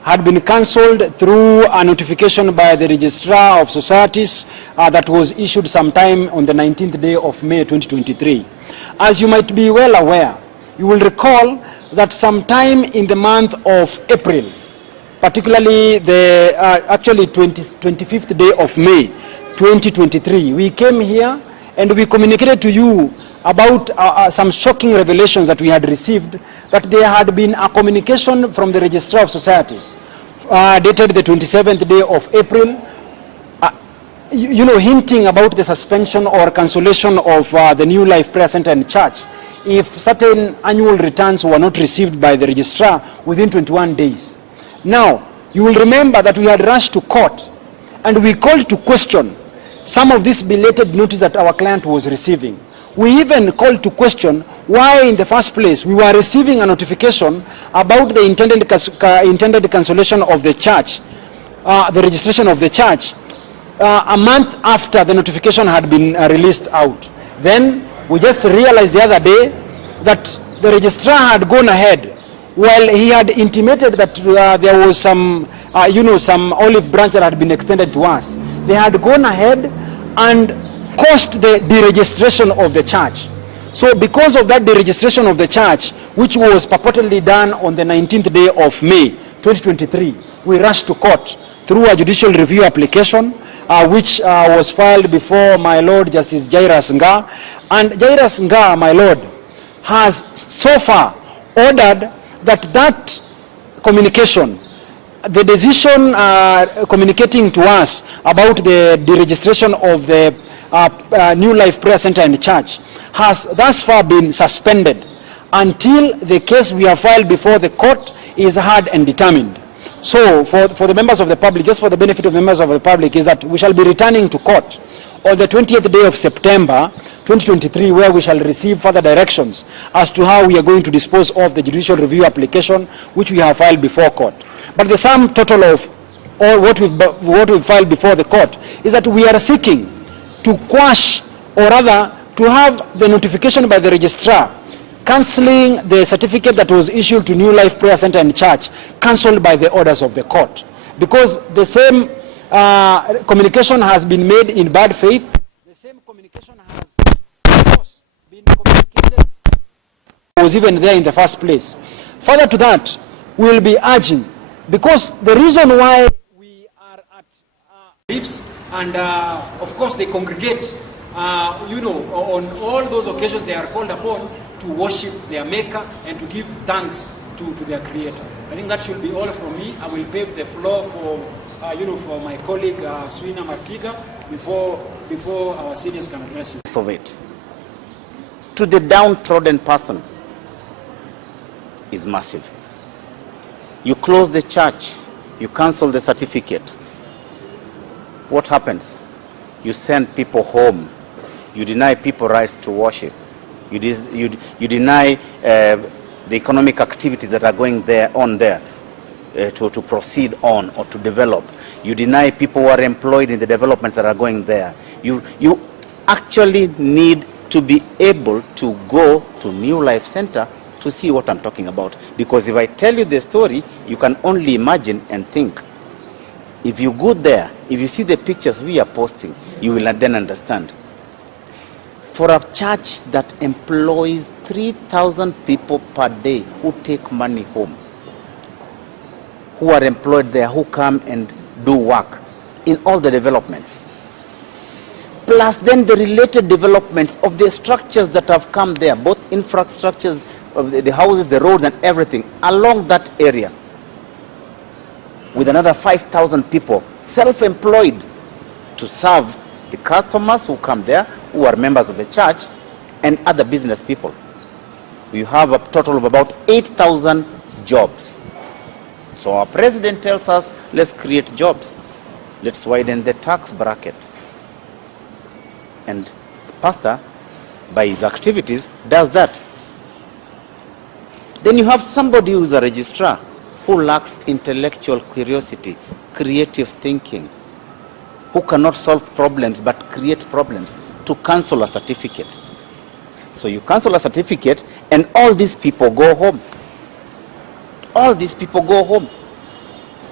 had been cancelled through a notification by the Registrar of Societies that was issued sometime on the 19th day of May 2023. As you might be well aware, you will recall that sometime in the month of April, particularly the actually 25th day of May 2023, we came here and we communicated to you about some shocking revelations that we had received, that there had been a communication from the Registrar of Societies dated the 27th day of April, hinting about the suspension or cancellation of the New Life Prayer Center and Church if certain annual returns were not received by the registrar within 21 days. Now, you will remember that we had rushed to court and we called to question some of this belated notice that our client was receiving. We even called to question why in the first place we were receiving a notification about the intended cancellation of the church, the registration of the church, a month after the notification had been released out. Then we just realized the other day that the registrar had gone ahead while he had intimated that there was some, some olive branch that had been extended to us. They had gone ahead and caused the deregistration of the church. So because of that deregistration of the church, which was purportedly done on the 19th day of May 2023, we rushed to court through a judicial review application, which was filed before my Lord Justice Jairus Nga. And Jairus Nga, my Lord, has so far ordered that communication, the decision communicating to us about the deregistration of the New Life Prayer Center and Church has thus far been suspended until the case we have filed before the court is heard and determined. So for the members of the public, just for the benefit of members of the public, is that we shall be returning to court on the 20th day of September 2023, where we shall receive further directions as to how we are going to dispose of the judicial review application which we have filed before court. But the sum total of all what we've filed before the court is that we are seeking to quash, or rather to have the notification by the registrar cancelling the certificate that was issued to New Life Prayer Center and Church, cancelled by the orders of the court. Because the same communication has been made in bad faith, the same communication has, of course, been communicated, was even there in the first place. Further to that, we will be urging, because the reason why we are at beliefs, and of course they congregate, on all those occasions they are called upon to worship their maker and to give thanks to their creator. I think that should be all from me. I will pave the floor for for my colleague Suina Martiga before our seniors can address you. Of it to the downtrodden person is massive. You close the church, you cancel the certificate. What happens? You send people home. You deny people rights to worship. You deny the economic activities that are going on there to proceed on or to develop. You deny people who are employed in the developments that are going there. You actually need to be able to go to New Life Center to see what I'm talking about. Because if I tell you the story, you can only imagine and think. If you go there, if you see the pictures we are posting, you will then understand. For a church that employs 3,000 people per day who take money home, who are employed there, who come and do work in all the developments, plus then the related developments of the structures that have come there, both infrastructures of the houses, the roads and everything along that area, with another 5,000 people self-employed to serve the customers who come there, who are members of the church, and other business people. You have a total of about 8,000 jobs. So our president tells us, let's create jobs. Let's widen the tax bracket. And the pastor, by his activities, does that. Then you have somebody who is a registrar who lacks intellectual curiosity, creative thinking, who cannot solve problems but create problems, to cancel a certificate. So you cancel a certificate and all these people go home. All these people go home.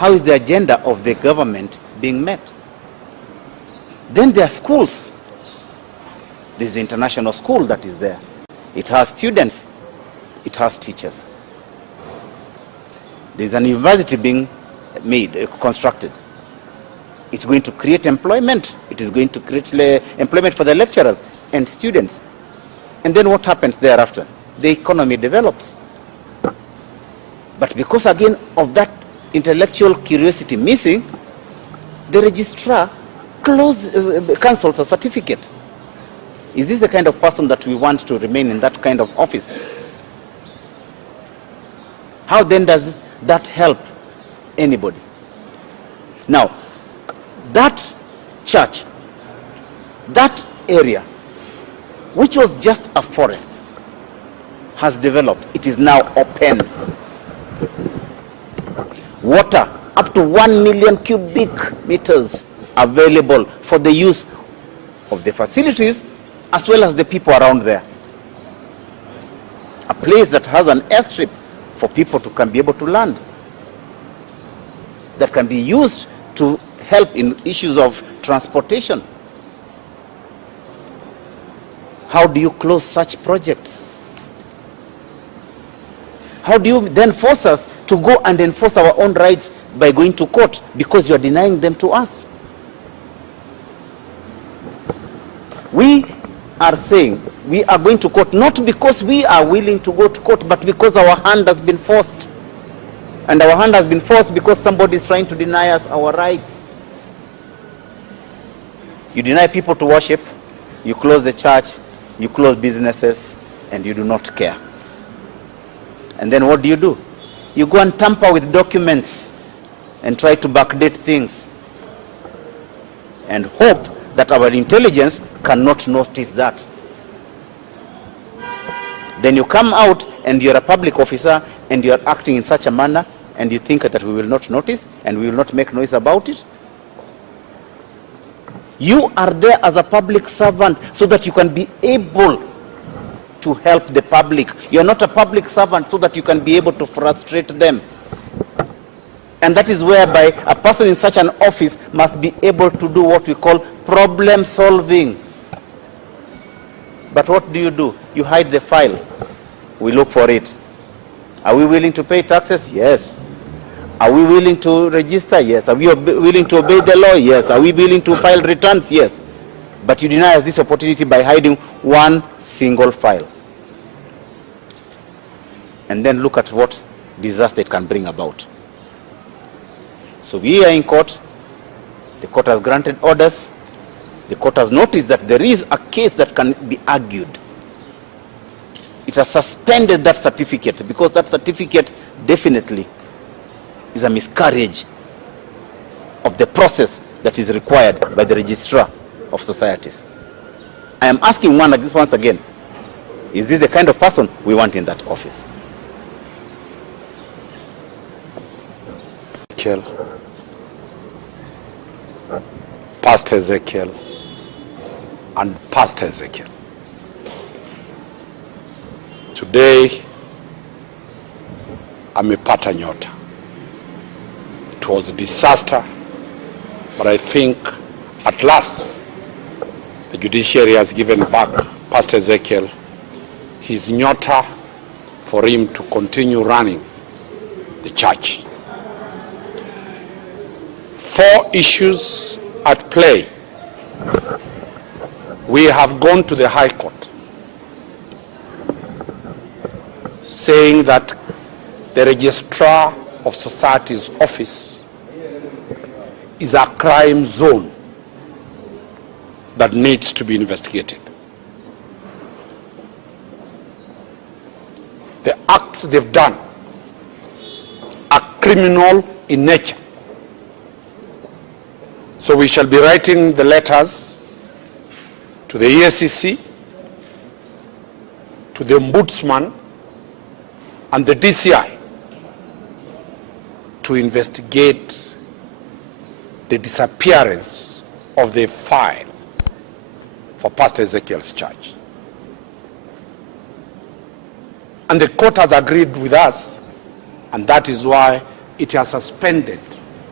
how is the agenda of the government being met? Then there are schools. There's the international school that is there. It has students. It has teachers. There's an university being constructed. It's going to create employment. It is going to create employment for the lecturers and students. And then what happens thereafter? The economy develops. But because, again, of that intellectual curiosity missing, the registrar cancels a certificate. Is this the kind of person that we want to remain in that kind of office? How then does that help anybody? Now, that church, that area, which was just a forest, has developed. It is now open. Water, up to 1 million cubic meters available for the use of the facilities as well as the people around there. A place that has an airstrip for people to be able to land, that can be used to help in issues of transportation. How do you close such projects? How do you then force us to go and enforce our own rights by going to court because you are denying them to us? We are saying we are going to court not because we are willing to go to court, but because our hand has been forced. And our hand has been forced because somebody is trying to deny us our rights. You deny people to worship, you close the church, you close businesses, and you do not care. And then what do? You go and tamper with documents and try to backdate things and hope that our intelligence cannot notice that. Then you come out and you're a public officer and you're acting in such a manner and you think that we will not notice and we will not make noise about it. You are there as a public servant so that you can be able to help the public. You're not a public servant so that you can be able to frustrate them. And that is whereby a person in such an office must be able to do what we call problem solving. But what do? You hide the file. We look for it. Are we willing to pay taxes? Yes. Are we willing to register? Yes. Are we willing to obey the law? Yes. Are we willing to file returns? Yes. But you deny us this opportunity by hiding one single file. And then look at what disaster it can bring about. So we are in court. The court has granted orders. The court has noticed that there is a case that can be argued. It has suspended that certificate because that certificate definitely is a miscarriage of the process that is required by the registrar of societies. I am asking this once again, is this the kind of person we want in that office? Pastor Ezekiel and Pastor Ezekiel. Today, amepata Nyota. It was a disaster, but I think at last the judiciary has given back Pastor Ezekiel his Nyota for him to continue running the church. 4 issues at play. We have gone to the High Court saying that the Registrar of Society's office is a crime zone that needs to be investigated. The acts they've done are criminal in nature. So we shall be writing the letters to the EACC, to the Ombudsman, and the DCI to investigate the disappearance of the file for Pastor Ezekiel's church. And the court has agreed with us, and that is why it has suspended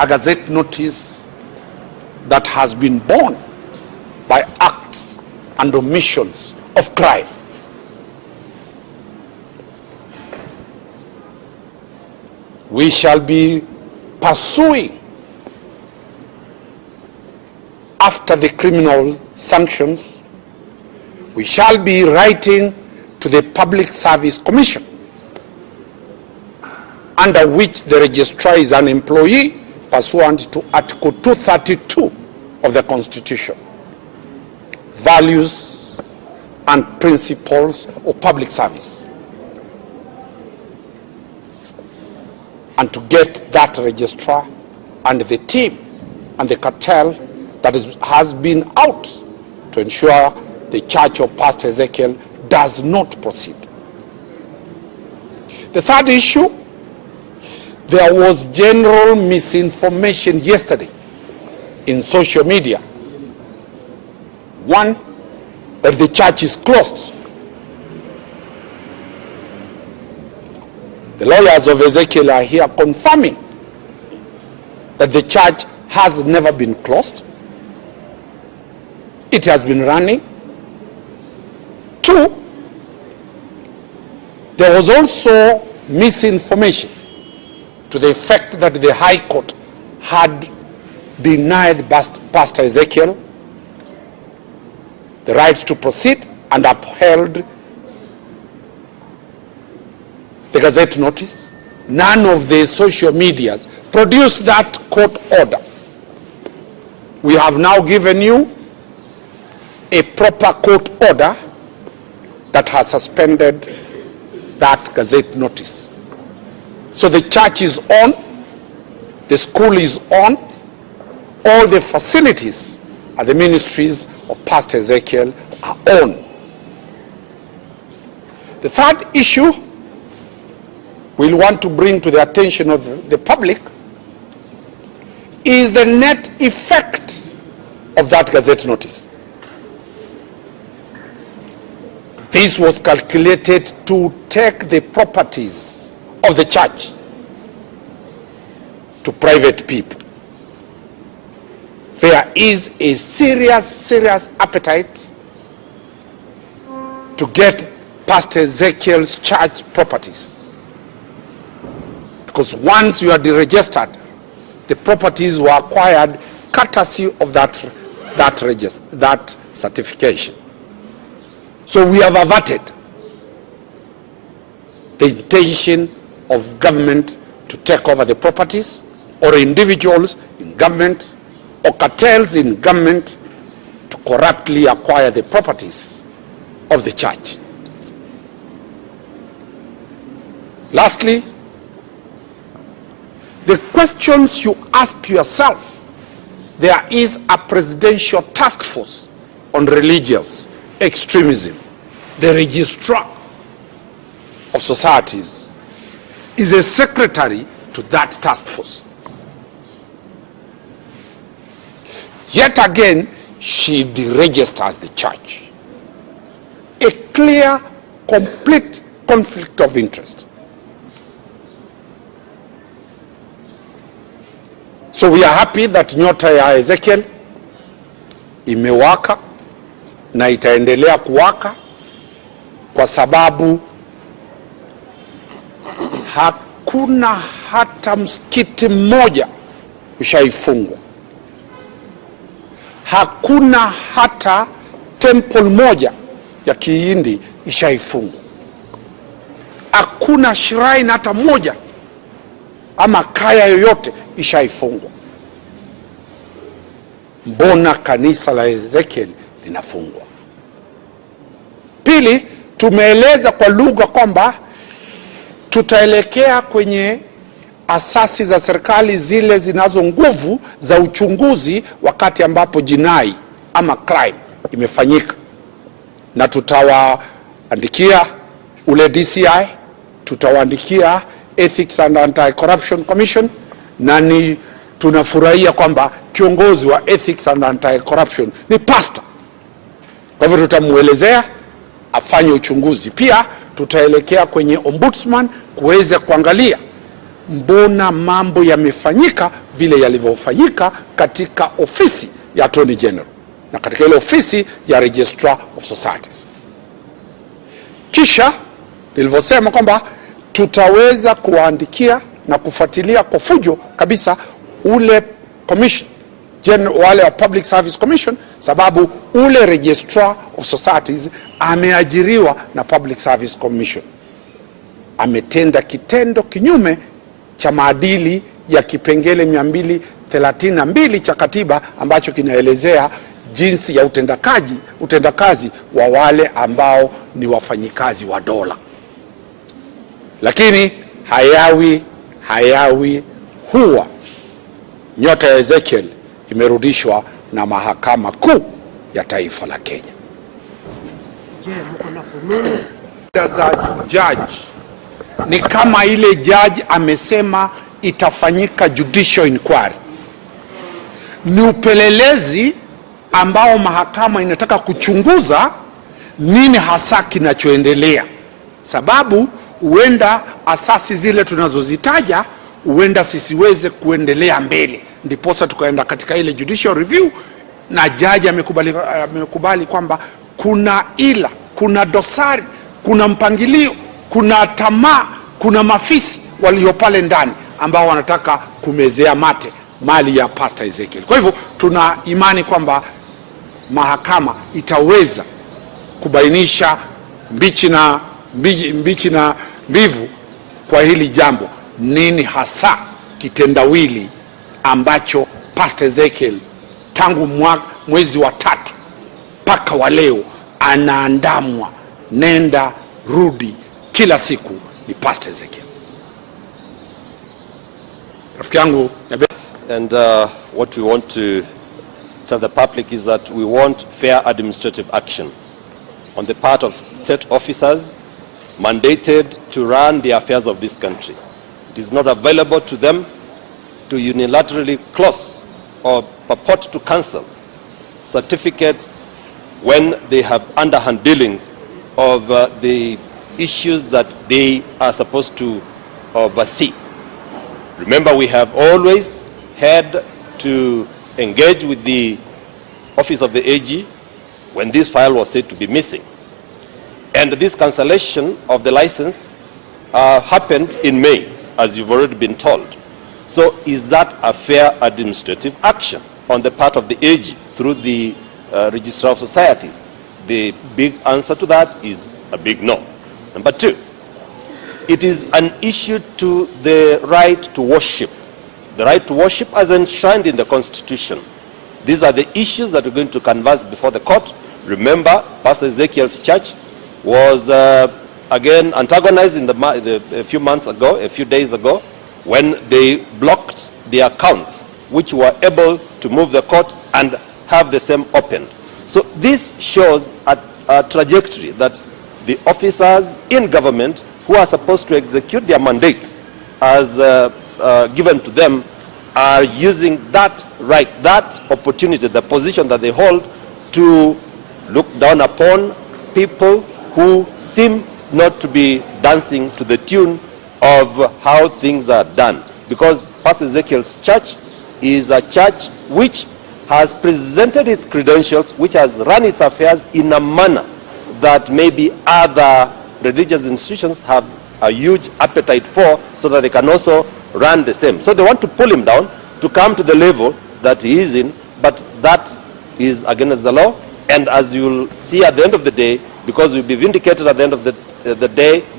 a gazette notice that has been born by acts and omissions of crime. We shall be pursuing after the criminal sanctions. We shall be writing to the Public Service Commission, under which the registrar is an employee pursuant to Article 232 of the Constitution. Values and principles of public service. And to get that registrar and the team and the cartel that has been out to ensure the Church of Pastor Ezekiel does not proceed. The third issue, there was general misinformation yesterday in social media. One, that the church is closed. The lawyers of Ezekiel are here confirming that the church has never been closed. It has been running. Two, there was also misinformation to the effect that the High Court had denied Pastor Ezekiel the right to proceed and upheld the gazette notice. None of the social medias produced that court order. We have now given you a proper court order that has suspended that gazette notice. So the church is on, the school is on, all the facilities and the ministries of Pastor Ezekiel are on. The third issue we'll want to bring to the attention of the public is the net effect of that gazette notice. This was calculated to take the properties of the church to private people. There is a serious appetite to get Pastor Ezekiel's church properties. Because once you are deregistered, the properties were acquired courtesy of that certification. So we have averted the intention of government to take over the properties, or individuals in government, or cartels in government to corruptly acquire the properties of the church. Lastly, the questions you ask yourself. There is a presidential task force on religious extremism. The registrar of societies is a secretary to that task force. Yet again, she deregisters the church. A clear, complete conflict of interest. So we are happy that Nyota ya Ezekiel imewaka na itaendelea kuwaka, kwa sababu hakuna hata msikiti mmoja ushaifungwa. Hakuna hata temple moja ya Kihindi ishaifungwa. Hakuna shrine hata moja ama kaya yoyote ishaifungwa. Mbona kanisa la Ezekiel linafungwa? Pili, tumeeleza kwa lugha kwamba tutaelekea kwenye asasi za serikali zile zinazo nguvu za uchunguzi wakati ambapo jinai ama crime imefanyika, na tutawaandikia ule DCI, tutawaandikia Ethics and Anti-Corruption Commission, na tunafurahia kwamba kiongozi wa Ethics and Anti-Corruption ni pastor. Kwa hivyo tutamuelezea afanye uchunguzi. Pia tutaelekea kwenye ombudsman kuweza kuangalia mbona mambo yamefanyika vile yalivyofanyika katika ofisi ya Attorney General na katika ile ofisi ya Registrar of Societies. Kisha nilivyosema kwamba tutaweza kuwaandikia na kufuatilia kwa fujo kabisa ule commission wale wa Public Service Commission, sababu ule Registrar of Societies ameajiriwa na Public Service Commission. Ametenda kitendo kinyume cha maadili ya kipengele 232 cha katiba ambacho kinaelezea jinsi ya utendakazi wa wale ambao ni wafanyikazi wa dola. Lakini hayawi huwa nyota ya Ezekiel imerudishwa na Mahakama Kuu ya Taifa la Kenya. Za judge ni kama ile judge amesema itafanyika judicial inquiry. Ni upelelezi ambao mahakama inataka kuchunguza nini hasa kinachoendelea, sababu huenda asasi zile tunazozitaja huenda sisiweze kuendelea mbele, ndiposa tukaenda katika ile judicial review, na jaji amekubali kwamba kuna ila, kuna dosari, kuna mpangilio, kuna tamaa, kuna mafisi walio pale ndani ambao wanataka kumezea mate mali ya Pastor Ezekiel. Kwa hivyo tuna imani kwamba mahakama itaweza kubainisha mbichi na mbivu kwa hili jambo, nini hasa kitendawili ambacho Pastor Ezekiel tangu mwezi wa 3 mpaka wa leo anaandamwa nenda rudi kila siku ni Pastor Ezekiel. Rafiki yangu, and what we want to tell the public is that we want fair administrative action on the part of state officers mandated to run the affairs of this country. It is not available to them to unilaterally close or purport to cancel certificates when they have underhand dealings of the issues that they are supposed to oversee. Remember, we have always had to engage with the Office of the AG when this file was said to be missing. And this cancellation of the license happened in May, as you've already been told. So is that a fair administrative action on the part of the AG through the Registrar of Societies? The big answer to that is a big no. Number 2, it is an issue to the right to worship. The right to worship as enshrined in the Constitution. These are the issues that we're going to canvass before the court. Remember, Pastor Ezekiel's church was again antagonized in a few days ago, when they blocked the accounts which were able to move the court and have the same opened. So this shows a trajectory that the officers in government who are supposed to execute their mandate as given to them are using that right, that opportunity, the position that they hold, to look down upon people who seem not to be dancing to the tune of how things are done. Because Pastor Ezekiel's church is a church which has presented its credentials, which has run its affairs in a manner that maybe other religious institutions have a huge appetite for, so that they can also run the same. So they want to pull him down to come to the level that he is in, but that is against the law. And as you'll see at the end of the day, because we'll be vindicated at the end of the day,